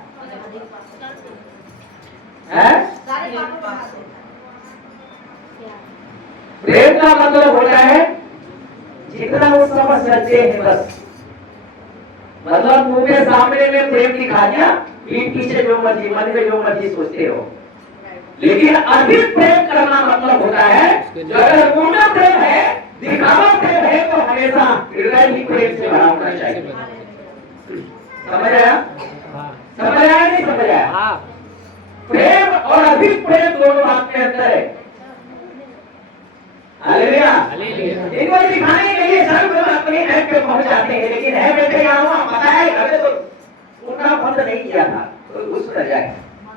प्रेम का मतलब होता है जितना वो समझ सकते हैं बस। मतलब मुंह में सामने में प्रेम दिखा दिया, पीठ पीछे जो मर्जी, मन में जो मर्जी सोचते हो। लेकिन अधिक प्रेम करना मतलब होता है जो अगर मुंह में प्रेम है, दिखावा प्रेम है, तो हमेशा हृदय ही प्रेम से भरा होना चाहिए। समझ आया? समझ आया नहीं समझ आया? हाँ। प्रेम और अधिक प्रेम दोनों बात में अंतर है। हालेलुया। इनको दिखाने के लिए सब लोग अपने ऐप पे पहुंच जाते हैं, लेकिन है बेटे यहाँ पता है अबे तो उनका बंद नहीं किया था तो घुस कर जाए।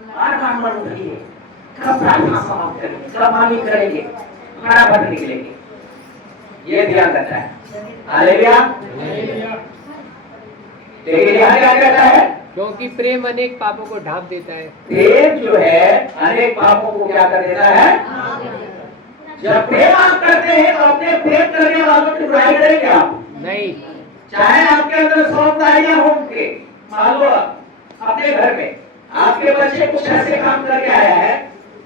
बार-बार मन उठिए, कब प्रार्थना समाप्त करेंगे, कब मालिक करेंगे, फटाफट निकलेंगे, ये ध्यान रखता है। हालेलुया। लेकिन यहाँ क्या कहता है? क्योंकि प्रेम अनेक पापों को ढांप देता है। प्रेम जो है अनेक पापों को क्या कर देता है? जब प्रेम आप करते हैं तो अपने प्रेम करने वालों की बुराई करेंगे आप नहीं। चाहे आपके अंदर 100 बुराइयां होंगे, मान लो अपने घर में आपके बच्चे कुछ ऐसे काम करके आया है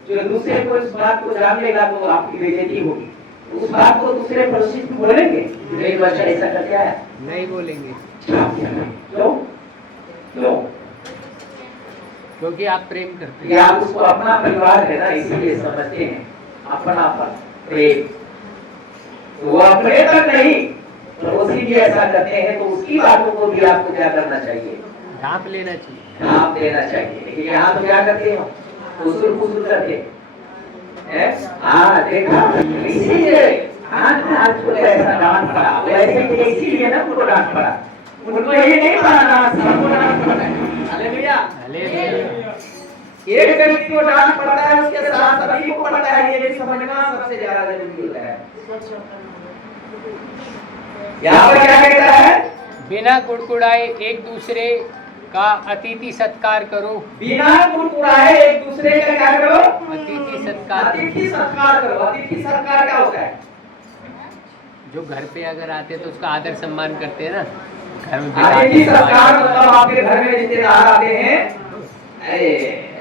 जो दूसरे को इस बात को जान लेगा तो आपकी बेइज्जती होगी। उस बात को दूसरे पड़ोसी को बोलेंगे मेरे बच्चा ऐसा करके आया? नहीं बोलेंगे। क्यों? क्यों? क्योंकि आप प्रेम करते कि आप उसको अपना परिवार है ना, इसीलिए समझते हैं अपना प्रेम। तो वो अपने तक नहीं, पड़ोसी भी ऐसा करते हैं तो उसकी बातों को भी आपको क्या करना चाहिए? ढांप लेना चाहिए। ढांप देना चाहिए। लेकिन यहाँ तो क्या करते हो? फुसुर फुसुर करते हैं। हाँ देखा, इसीलिए आज को ऐसा डांट पड़ा, वैसे इसीलिए ना उनको डांट पड़ा। उनको ये नहीं पता सबको डांट पड़ता है। हालेलुया। एक व्यक्ति को डांट पड़ता है, उसके साथ सभी को पड़ता है, ये भी समझना सबसे ज्यादा जरूरी होता है। यहाँ पर क्या कहता है? बिना कुड़कुड़ाए एक दूसरे का अतिथि सत्कार करो। बिना कुड़कुड़ाए एक दूसरे का क्या करो? अतिथि सत्कार। अतिथि सत्कार करो। अतिथि सत्कार क्या होता है? जो घर पे अगर आते हैं तो उसका आदर सम्मान करते हैं ना, घर में अतिथि सत्कार मतलब आपके घर में रिश्तेदार आते हैं, अरे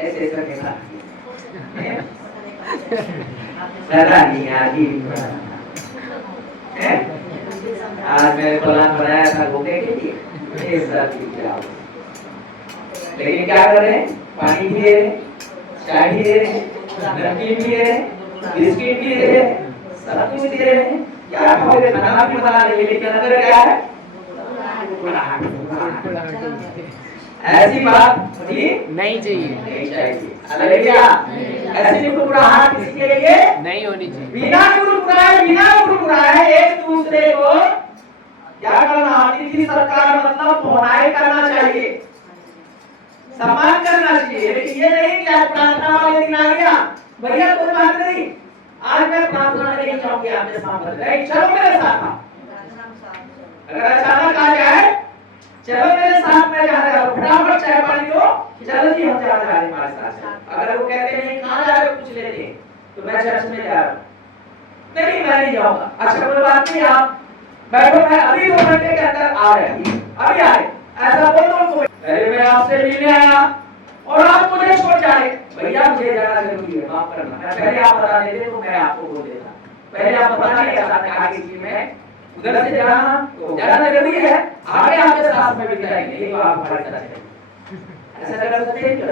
ऐसे ऐसा कहना पता नहीं आज मैंने प्लान बनाया था घूमने के लिए, लेकिन क्या कर रहे हैं? पानी भी दे रहे हैं, चाय भी दे रहे हैं, नमकीन भी दे रहे हैं, बिस्किट भी दे रहे हैं, सब कुछ दे रहे हैं। क्या खाओगे? खाना भी बना रहे हैं, लेकिन अंदर क्या है? ऐसी बात नहीं चाहिए। नहीं चाहिए। हालेलुया। ऐसी कुड़कुड़ाहट किसी के लिए नहीं होनी चाहिए। बिना कुड़कुड़ाए एक दूसरे को क्या करना? अतिथि सत्कार मतलब पहुंचाई करना चाहिए, सम्मान करना चाहिए। लेकिन ये नहीं कि आज प्रार्थना वाले दिन आ गया, भैया कोई बात नहीं, आज मैं प्रार्थना में नहीं जाऊंगी, आपने सामने नहीं, चलो मेरे साथ। अगर अचानक आ जाए चलो मेरे साथ में जा रहा हूं, फटाफट चाय पानी दो, चलो जी हम जा रहे हैं हमारे साथ। अगर वो कहते हैं कहां जा रहे हो, कुछ लेते हैं, तो मैं चर्च में जा रहा हूं, नहीं मैं नहीं जाऊंगा। अच्छा कोई बात नहीं, आप बैठो, मैं अभी 2 घंटे के अंदर आ रहा हूं, अभी आ रहे, ऐसा बोल दो। अरे मैं आपसे मिलने आया और आप मुझे छोड़ जा रहे, भैया मुझे जाना जरूरी है, माफ करना। पहले आप बता देते तो मैं आपको बोल देता, पहले आप बता नहीं अचानक आगे चीज में उधर से जाना तो जाना जरूरी है, आगे आपके साथ में भी जाएंगे, ये तो आप हमारे साथ हैं। ऐसा कर सकते हैं? कर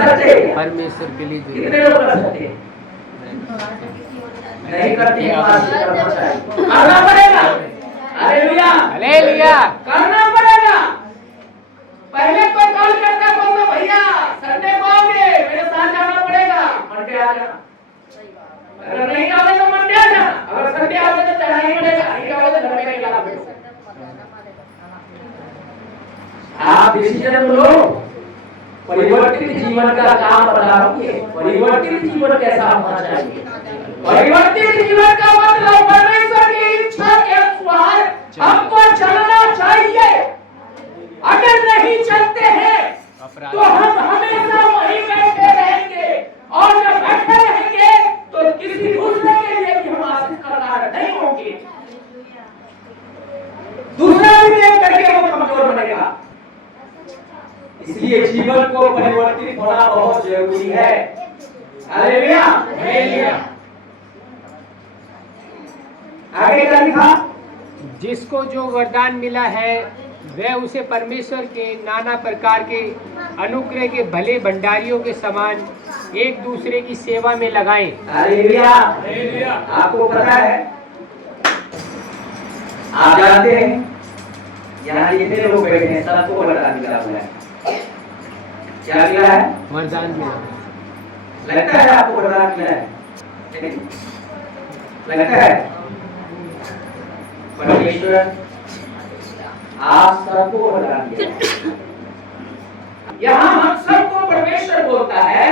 सकते हैं। परमेश्वर के लिए कितने लोग कर सकते हैं? नहीं करते, करना पड़ेगा। हालेलुया। हालेलुया। करना पड़ेगा। पहले कोई कॉल करता बोल दो भैया संडे को आओगे, मेरे साथ जाना पड़ेगा, मंडे आ जाना। अगर नहीं आओगे तो मंडे आ जाना, अगर संडे आओगे तो जाना ही पड़ेगा, नहीं आओगे तो घर में नहीं जाना पड़ेगा। आप डिसीजन लो, परिवर्तित जीवन का काम बता रहा हूँ। परिवर्तित जीवन कैसा होना चाहिए? परिवर्तित जीवन का मतलब परमेश्वर की इच्छा के अनुसार हमको चलना चाहिए। अगर नहीं चलते हैं तो हम हमेशा वहीं बैठे रहेंगे, और जब बैठे रहेंगे तो किसी दूसरे के लिए भी हम आशीष करना नहीं होंगे। जीवन को परिवर्तित होना बहुत जरूरी है। हालेलुया। आगे क्या लिखा? जिसको जो वरदान मिला है वह उसे परमेश्वर के नाना प्रकार के अनुग्रह के भले भंडारियों के समान एक दूसरे की सेवा में लगाएं। हालेलुया। आपको पता है, आप जानते हैं, यहाँ जितने लोग बैठे हैं सबको वरदान मिला हुआ है। क्या मिला है? वरदान मिला। लगता है आपको वरदान मिला है? लगता है? परमेश्वर आप सबको वरदान दिया। यहाँ हम सबको परमेश्वर बोलता है,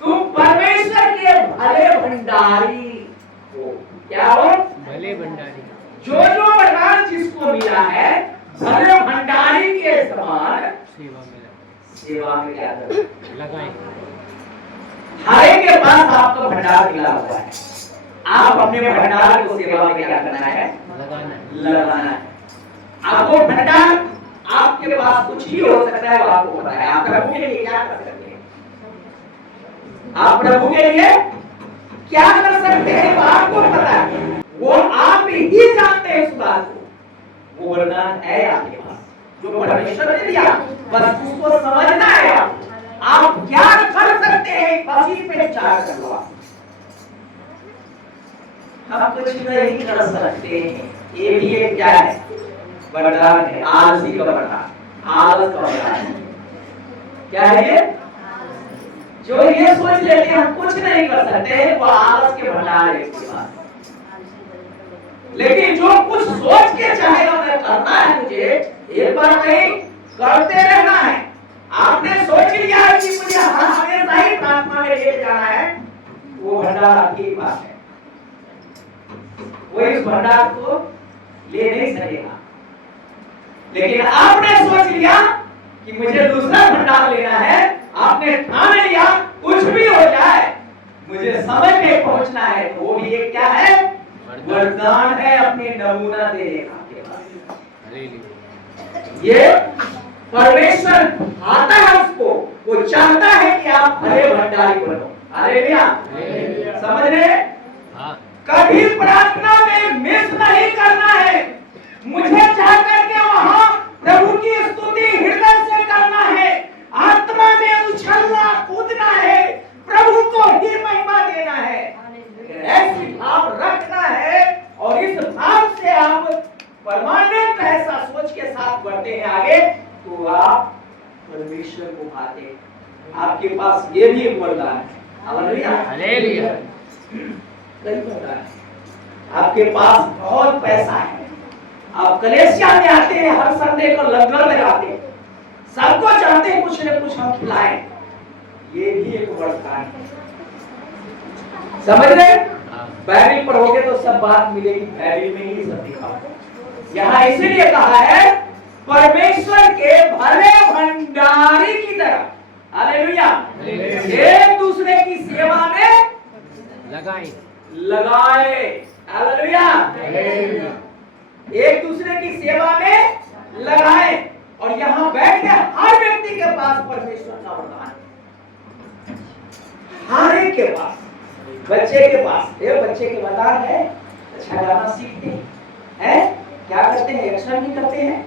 तुम परमेश्वर के भले भंडारी हो। क्या हो? भले भंडारी। जो जो वरदान जिसको मिला है भले भंडारी के समान सेवा में क्या करें? लगाएं। हर एक के पास आपका भंडार मिला हुआ है। आप अपने भंडार को सेवा में क्या करना है? लगाना है। आपको भंडार, आपके पास कुछ भी हो सकता है, वो आपको पता है। आप प्रभु के लिए क्या कर सकते हैं? आप प्रभु के लिए क्या कर सकते हैं वो आपको पता है। वो आप ही जानते हैं उस बात को। वो वरदान है आपके पास जो परमेश्वर ने दिया, बस उसको समझना है। आप क्या कर सकते हैं बस इस पे विचार कर लो। हम कुछ नहीं कर सकते हैं। ये भी एक क्या है? वरदान है। आलसी का वरदान, आलस का वरदान। क्या है ये? जो ये सोच लेते हैं हम कुछ नहीं कर सकते हैं, वो आलस के भंडार है इसके पास। लेकिन जो कुछ सोच के चाहेगा मैं करना है, मुझे एक बार नहीं करते रहना है। आपने सोच लिया है कि मुझे हमेशा ही प्रार्थना में लेके जाना है, वो भंडार आपके पास है। वो इस भंडार को ले नहीं सकेगा। लेकिन आपने सोच लिया कि मुझे दूसरा भंडार लेना है, आपने ठान लिया कुछ भी हो जाए मुझे समय पे पहुंचना है, तो वो भी एक क्या है? वरदान है अपने नमूना देने का आपके पास। ये परमेश्वर आता है उसको, वो चाहता है कि आप भले भंडारी बनो। हालेलुया। समझ रहे? कभी प्रार्थना में मिस नहीं करना है। मुझे चाह करके वहां प्रभु की स्तुति हृदय से करना है, आत्मा में उछलना कूदना है, प्रभु को ही महिमा देना है। ऐसी भाव रखना है और इस भाव से आप परमानेंट ऐसा सोच के साथ बढ़ते हैं आगे, तो आप परमेश्वर को पाते हैं। आपके पास ये भी एक वरदान है। हालेलुया। कई वरदान है। आपके पास बहुत पैसा है, आप कलेसिया में आते हैं, हर संडे को लंगर लगाते हैं, सबको चाहते हैं कुछ न कुछ हम खिलाएं। ये भी एक वरदान है। समझ रहे? बाइबल पढ़ोगे तो सब बात मिलेगी, बाइबल में ही सब लिखा है। यहाँ इसलिए कहा है परमेश्वर के भले भंडारी की तरह। हालेलुया। एक दूसरे की सेवा में लगाए। हालेलुया। एक दूसरे की सेवा में लगाए। और यहाँ बैठ के हर व्यक्ति के पास परमेश्वर का वरदान है। हर एक के पास। बच्चे के पास ये बच्चे के वरदान है, अच्छा गाना सीखते हैं, क्या करते हैं? एक्शन भी करते हैं।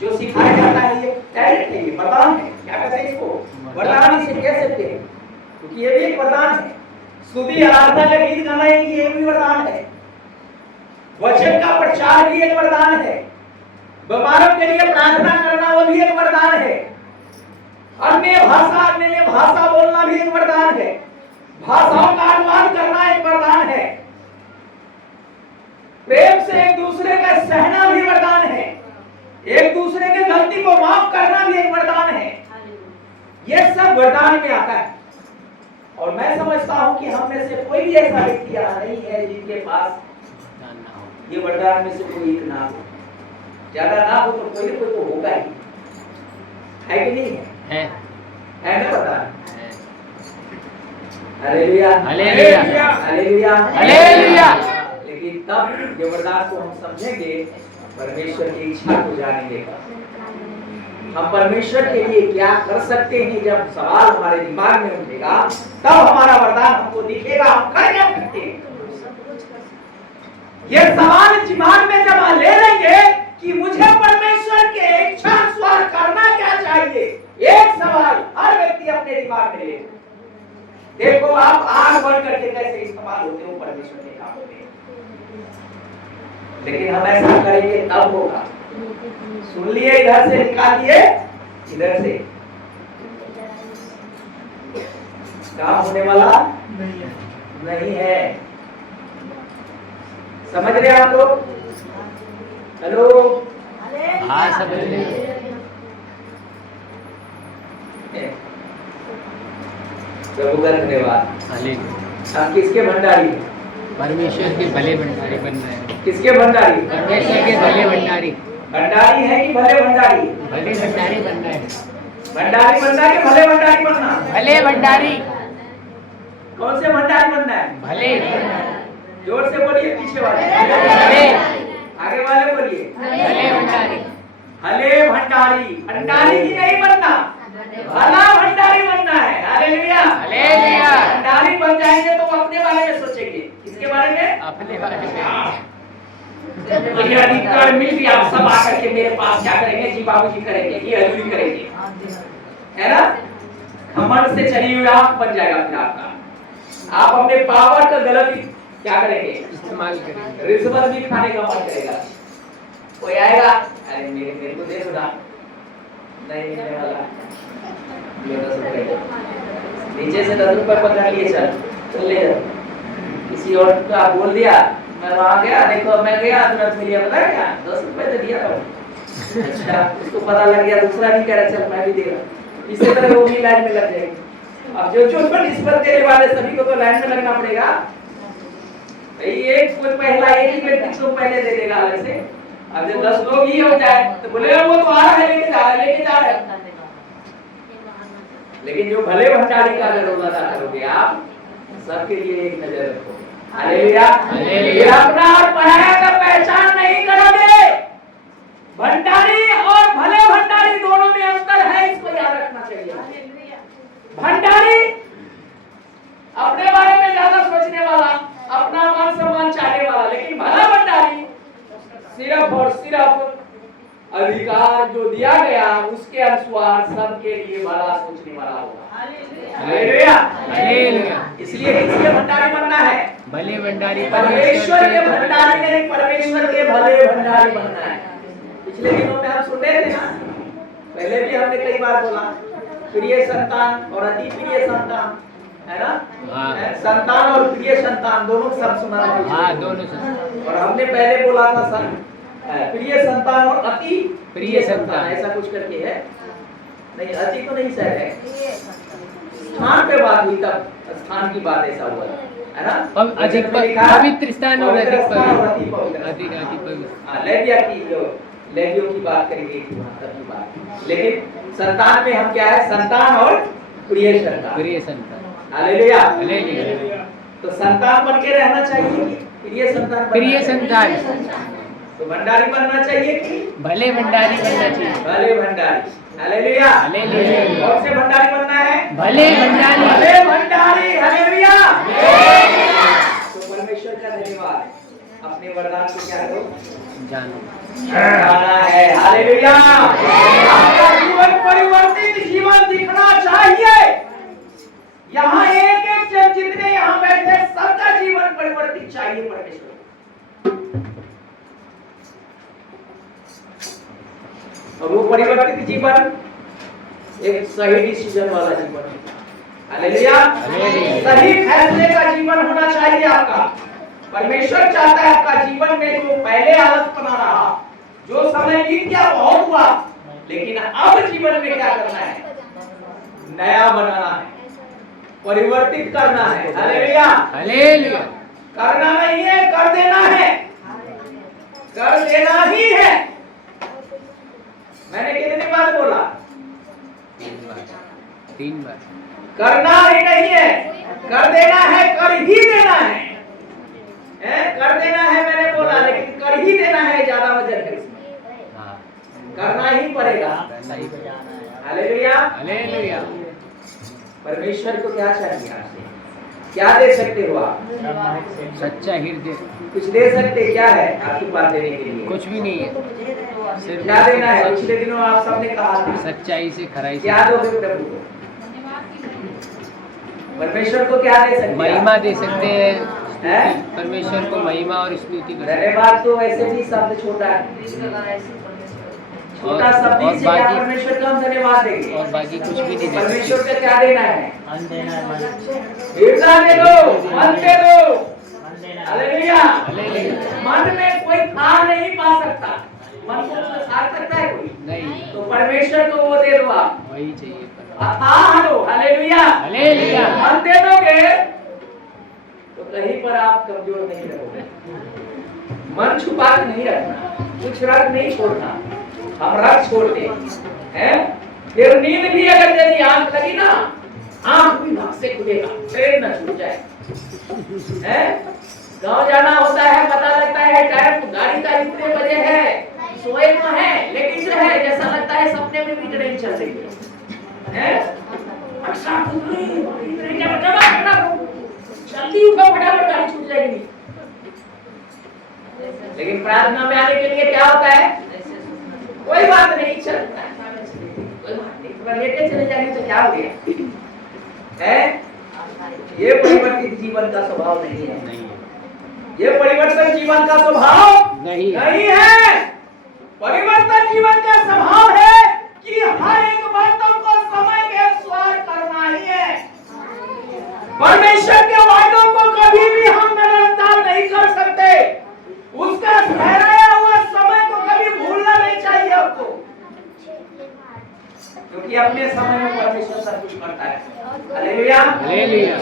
जो सिखाया जाता है ये टैलेंट है, ये वरदान है। क्या कहते हैं इसको? वरदान इसे कह सकते हैं, क्योंकि ये भी एक वरदान है। स्तुति आराधना का गीत गाना ये भी वरदान है। वचन का प्रचार भी एक वरदान है। बीमारों के लिए प्रार्थना करना वो भी एक वरदान है। अन्य भाषा बोलना भी एक वरदान है। भाषाओं का अनुवाद करना एक वरदान है। प्रेम से एक दूसरे का सहना भी वरदान है। एक दूसरे के गलती को माफ करना भी एक वरदान है। ये सब वरदान में आता है। और मैं समझता हूं कि हम में से कोई भी ऐसा व्यक्ति नहीं है जिनके पास ये वरदान में से कोई एक ना हो। ज्यादा ना हो तो कोई तो होगा ही, है कि नहीं है? है ना वरदान? हालेलुया। हालेलुया। हालेलुया। हालेलुया। लेकिन तब ये वरदान को हम समझेंगे, परमेश्वर की इच्छा को जानेंगे। हम परमेश्वर के लिए क्या कर सकते हैं, जब सवाल हमारे दिमाग में उठेगा तब हमारा वरदान हमको दिखेगा, हम कर क्या सकते हैं। ये सवाल दिमाग में जब ले लेंगे कि मुझे परमेश्वर के इच्छा अनुसार करना क्या चाहिए, एक सवाल हर व्यक्ति अपने दिमाग में ले। देखो आप आंख बंद करके कैसे इस्तेमाल होते हो परमेश्वर के कामों में, लेकिन हम ऐसा करेंगे तब होगा। सुन लिए, इधर से निकाल लिए, इधर से काम होने वाला नहीं है। समझ रहे आप लोग? हेलो, हाँ समझ रहे। प्रभु का धन्यवाद। हम किसके भंडारी? परमेश्वर के भले भंडारी बन रहे हैं। किसके भंडारी? परमेश्वर के भले भंडारी। भंडारी है कि भले भंडारी? भले भंडारी बन रहे हैं। भंडारी बनना है कि भले भंडारी बनना? भले भंडारी। कौन से भंडारी बनना है? भले। जोर से बोलिए, पीछे वाले, भले। आगे वाले बोलिए। भले भंडारी। भले भंडारी। भंडारी ही नहीं बनना, भला भंडारी बनना है। Hallelujah, hallelujah. भंडारी बन जाएंगे तो वो अपने बारे में सोचेंगे। किसके बारे में? अपने बारे में। ये अधिकार मिल गया, आप सब आकर के मेरे पास क्या करेंगे? जी बाबूजी करेंगे, ये हजूरी करेंगे, है ना? घमंड से चली हुई आंख बन जाएगा फिर आपका। आप अपने पावर का गलत क्या करेंगे? इस्तेमाल करेंगे। रिश्वत भी खाने का मन करेगा। कोई आएगा, अरे मेरे को दे दो ना, नहीं मिलने वाला, ये 10 रुपए नीचे से 10 रुपए पकड़ लिए, चल ले जा। किसी और का बोल दिया, मैं वहां गया, देखो मैं गया, तुरंत मिल गया, पता क्या 10 रुपए तो दिया था। अच्छा, उसको पता लग गया, दूसरा नहीं कह रहा, चल मैं भी दे रहा। इसी तरह वो भी लाइन में लग जाएगी। अब जो रिश्वत देने वाले सभी को तो लाइन में लगना पड़ेगा। एक कोई पहला एक ही व्यक्ति को पहले दे देगा अलग से। अब जब 10 लोग ही हो जाए तो बोलेगा वो तो आ रहा है, लेके जा रहा है। लेकिन जो भले भंडारी का अगर रोज़ा अदा करोगे आप, सबके लिए एक नजर रखो। Hallelujah, hallelujah. अपना और पराया का पहचान नहीं करोगे। भंडारी और भले भंडारी दोनों में अंतर है, इसको याद रखना चाहिए। भंडारी अपने बारे में ज्यादा सोचने वाला, अपना मान सम्मान चाहने वाला, लेकिन भला भंडारी सिर्फ और सिर्फ अधिकार जो दिया गया उसके अनुसार सबके लिए भला सोचने वाला होगा। Hallelujah, hallelujah. इसलिए किसके भंडारी बनना है? भले भंडारी। परमेश्वर के भंडारी नहीं, परमेश्वर के भले भंडारी बनना है। पिछले दिनों में हम सुन रहे थे ना, पहले भी हमने कई बार बोला, प्रिय संतान और अति प्रिय संतान, है ना? हाँ। संतान और प्रिय संतान दोनों सब सुना है। हाँ, दोनों संतान। और हमने पहले बोला था प्रिय संतान और अति प्रिय संतान, ऐसा कुछ करके है, नहीं अति तो नहीं सर है, स्थान पे बात हुई, तब स्थान की बात ऐसा हुआ है ना? अधिक पवित्र स्थान और अधिक पवित्र। लेवियों की बात करेंगे, की बात। लेकिन संतान में हम क्या है? संतान और प्रिय संतान। प्रिय संतान। Hallelujah, hallelujah. तो संतान बन के रहना चाहिए कि प्रिय संतान? प्रिय संतान। तो भंडारी बनना चाहिए कि भले भंडारी बनना चाहिए? भले भंडारी। Hallelujah, hallelujah. कौन से भंडारी बनना है? भले भंडारी। भले भंडारी। हालेलुया। तो परमेश्वर का धन्यवाद। अपने वरदान को क्या करो? जाना है। हालेलुया। आपका जीवन परिवर्तित जीवन दिखना चाहिए। यहाँ एक एक जन जितने यहाँ बैठे सबका जीवन परिवर्तित चाहिए परमेश्वर। और वो परिवर्तित जीवन एक सही डिसीजन वाला जीवन है। हालेलुया। सही फैसले का जीवन होना चाहिए आपका। परमेश्वर चाहता है आपका जीवन में जो पहले हालत बना रहा, जो समय बीत गया बहुत हुआ, लेकिन अब जीवन में क्या करना है? नया बनाना है, परिवर्तित करना है। Hallelujah, hallelujah. करना नहीं है, कर देना है, कर देना ही है। मैंने कितनी बार बोला? 3 बार। करना ही नहीं है, कर देना है, कर ही देना है। कर देना है मैंने बोला, लेकिन कर ही देना है, ज्यादा वजन है इसमें। करना ही पड़ेगा। हालेलुया। हालेलुया। परमेश्वर को क्या चाहिए आपसे? क्या दे सकते हो आप? सच्चा हृदय। कुछ दे सकते? क्या है आपके पास देने के लिए? कुछ भी नहीं है, सिर्फ क्या देना है? पिछले दिनों आप सबने कहा था सच्चाई से, खराई से। क्या दोगे प्रभु को? परमेश्वर को क्या दे सकते हैं? महिमा दे सकते हैं, हैं? परमेश्वर को महिमा और स्तुति कर सकते हैं। धन्यवाद तो वैसे भी शब्द छोटा है, छोटा शब्द और से क्या बाकी- परमेश्वर को हम धन्यवाद देंगे? और बाकी कुछ भी नहीं दे परमेश्वर सकते। का क्या देना है? हिरदा दे दो, मन दे दो। हालेलुया। हालेलुया। मन में कोई खा नहीं पा सकता, मन को उसमें खा सकता है कोई? नहीं, तो परमेश्वर को वो दे दो आप, वही चाहिए। अथाह दो। हालेलुया। हालेलुया। मन दे दोगे तो कहीं पर आप कमजोर नहीं रहोगे। मन छुपा के नहीं रखना, कुछ रख नहीं छोड़ना। हम रख छोड़ते हैं। फिर नींद भी अगर यदि आंख लगी ना, आंख भी नक से खुलेगा, ट्रेन न छूट जाए। हैं? गाँव जाना होता है, पता लगता है टाइम गाड़ी का इतने बजे है, सोए तो है लेकिन जो है जैसा लगता है सपने में भी ट्रेन चल रही है। हैं? अच्छा जल्दी उठो, फटाफट गाड़ी छूट जाएगी। लेकिन प्रार्थना में आने के लिए क्या होता है? कोई बात नहीं, चलता है, कोई बात नहीं, थोड़ा लेटे चले जाएंगे तो क्या हो गया? है? ये परिवर्तित जीवन का स्वभाव नहीं है। नहीं, ये परिवर्तन जीवन का स्वभाव नहीं नहीं है। परिवर्तन जीवन का स्वभाव है कि हर एक बातों को समय के अनुसार करना ही है। परमेश्वर के वायदों को कभी भी हम नजरअंदाज नहीं कर सकते। उसका ठहराया हुआ समय को कभी भूलना नहीं चाहिए आपको, क्योंकि अपने समय में परमेश्वर सब कुछ करता है। हालेलुया। हालेलुया।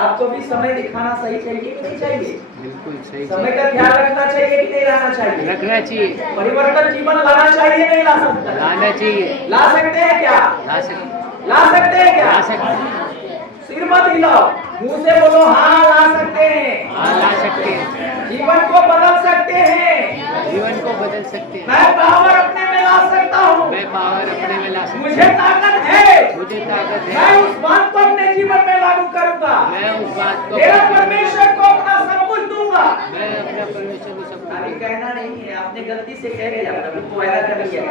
आपको भी समय दिखाना सही चाहिए कि नहीं चाहिए? बिल्कुल सही। समय का ख्याल रखना चाहिए कि नहीं रखना चाहिए? रखना चाहिए। परिवर्तन जीवन लाना चाहिए नहीं ला सकता? लाना चाहिए। ला सकते हैं क्या? ला सकते। ला सकते हैं क्या? ला सकते। सिर मत हिलाओ, मुंह से बोलो हाँ ला सकते हैं। हाँ, ला सकते हैं। जीवन को बदल सकते हैं। जीवन को बदल सकते हैं। मैं पावर अपने में ला सकता हूँ। मैं पावर अपने में ला सकता मुझे ताकत है। हूँ। मुझे ताकत मैं है। उस बात को अपने जीवन में लागू करूंगा। मैं उस बात को मेरा परमेश्वर को अपना सब कुछ दूंगा। मैं अपना परमेश्वर को सब अभी कुछ कहना नहीं है, आपने गलती से कह दिया, प्रभु को वायदा कर लिया,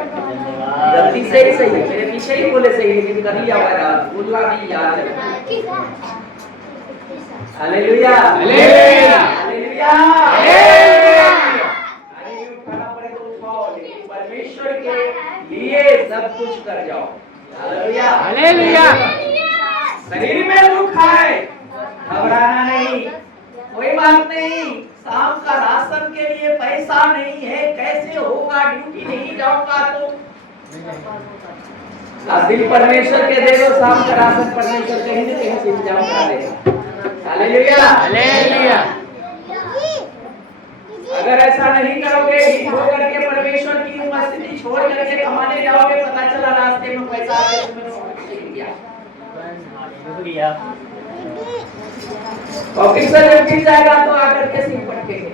गलती से ही सही, मेरे पीछे ही बोले सही, लेकिन कर लिया वायदा, बोलना नहीं याद है। हालेलुया। हालेलुया। हालेलुया। हालेलुया। उठाना पड़े तो उठाओ, लेकिन परमेश्वर के लिए सब कुछ कर जाओ। हालेलुया। हालेलुया। शरीर में दुख है, घबराना नहीं, कोई बात नहीं। शाम का राशन के लिए पैसा नहीं है, कैसे होगा? ड्यूटी नहीं जाऊंगा तो अब दिल परमेश्वर के दे दो, शाम का राशन परमेश्वर कहीं न कहीं से इंतजाम कर देगा। हालेलुया। हालेलुया। अगर ऐसा नहीं करोगे, हित होकर के परमेश्वर की उपस्थिति छोड़ करके कमाने जाओगे, पता चला रास्ते में पैसा आके तुम्हें छीन गया। ऑफिस से जब गिर जाएगा तो आकर के सिर पटकेंगे,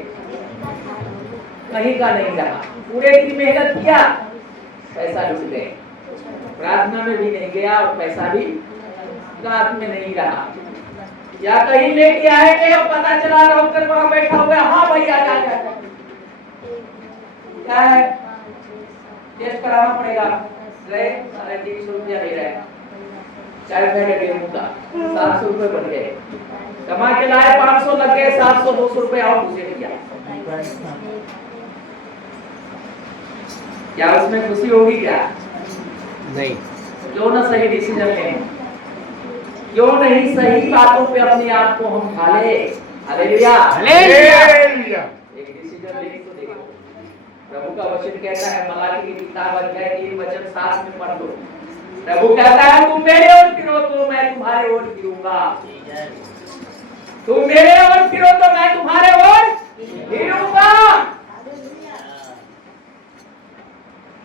कहीं का नहीं रहा। पूरे दिन मेहनत किया, पैसा लूट गए, प्रार्थना में भी नहीं गया और पैसा भी रात में नहीं रहा। या कहीं लेके आएंगे और पता चला डॉक्टर वहां बैठा हुआ है, हाँ भैया आ जा, क्या है? टेस्ट कराना पड़ेगा, गए 350 रुपया ले रहे हैं, 4 पैकेट गेहूं का 700 रुपए बन गए, कमा के लाए 500 लग गए, 700 200 रुपए और मुझे दिया। क्या उसमें खुशी होगी? क्या नहीं। क्यों ना सही डिसीजन लें, क्यों नहीं सही बातों पे अपने आप को हम ढाले। हालेलुया। हालेलुया। एक डिसीजन लेने को देखो, प्रभु का वचन कहता है, मलाकी की किताब अध्याय 3 वचन 7 में पढ़ लो। प्रभु कहता है, तुम मेरे ओर फिरो तो मैं तुम्हारे ओर फिरूंगा, तुम मेरे ओर फिरो तो मैं तुम्हारे ओर फिरूंगा।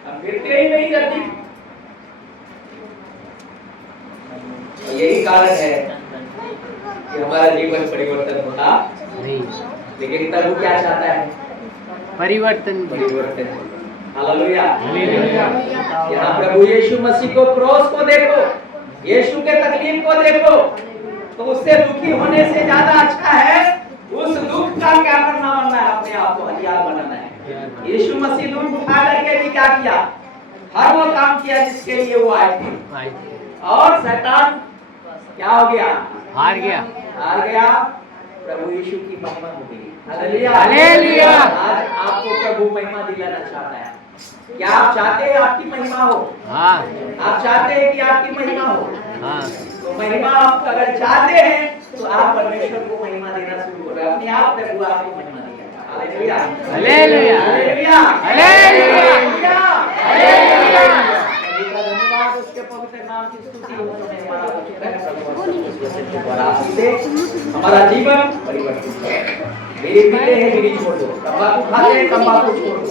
हम फिरते ही नहीं जल्दी। यही कारण है कि हमारा जीवन परिवर्तन होता नहीं। लेकिन तब वो क्या चाहता है? परिवर्तन। परिवर्तन। हालेलुया। यहाँ प्रभु यीशु मसीह को क्रॉस को देखो, यीशु के तकलीफ को देखो, तो उससे दुखी होने से ज्यादा अच्छा है उस दुख का क्या करना बनना है, अपने आप को हथियार बनाना है। यीशु मसीह दुख उठा करके भी क्या किया, हर वो काम किया जिसके लिए वो आए थे, और शैतान क्या हो गया, हार गया। प्रभु यीशु की महिमा हो गई। Hallelujah hallelujah. आज आपको प्रभु महिमा दिलाना चाहता है। क्या आप चाहते हैं आपकी महिमा हो? हाँ। आप चाहते हैं कि आपकी महिमा हो? हाँ। तो महिमा आप अगर चाहते हैं तो आप परमेश्वर को महिमा देना शुरू करें, अपने आप प्रभु आपको महिमा देगा। Hallelujah hallelujah hallelujah hallelujah hallelujah. धन्यवाद, उसके पवित्र नाम की स्तुति हो। हमारा जीवन परिवर्तित है। बीड़ी पीते हैं बीड़ी छोड़ दो, तंबाकू खाते हैं तंबाकू छोड़ दो,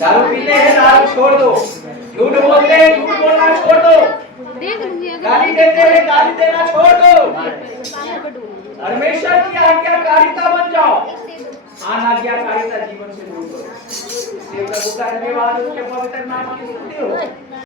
दारू पीते हैं दारू छोड़ दो, झूठ बोलते हैं झूठ बोलना छोड़ दो, गाली देते हैं गाली देना छोड़ दो, परमेश्वर की आज्ञाकारिता बन जाओ, अनाज्ञाकारिता जीवन से दूर करो। प्रभु का धन्यवाद, उसके पवित्र नाम की स्तुति हो।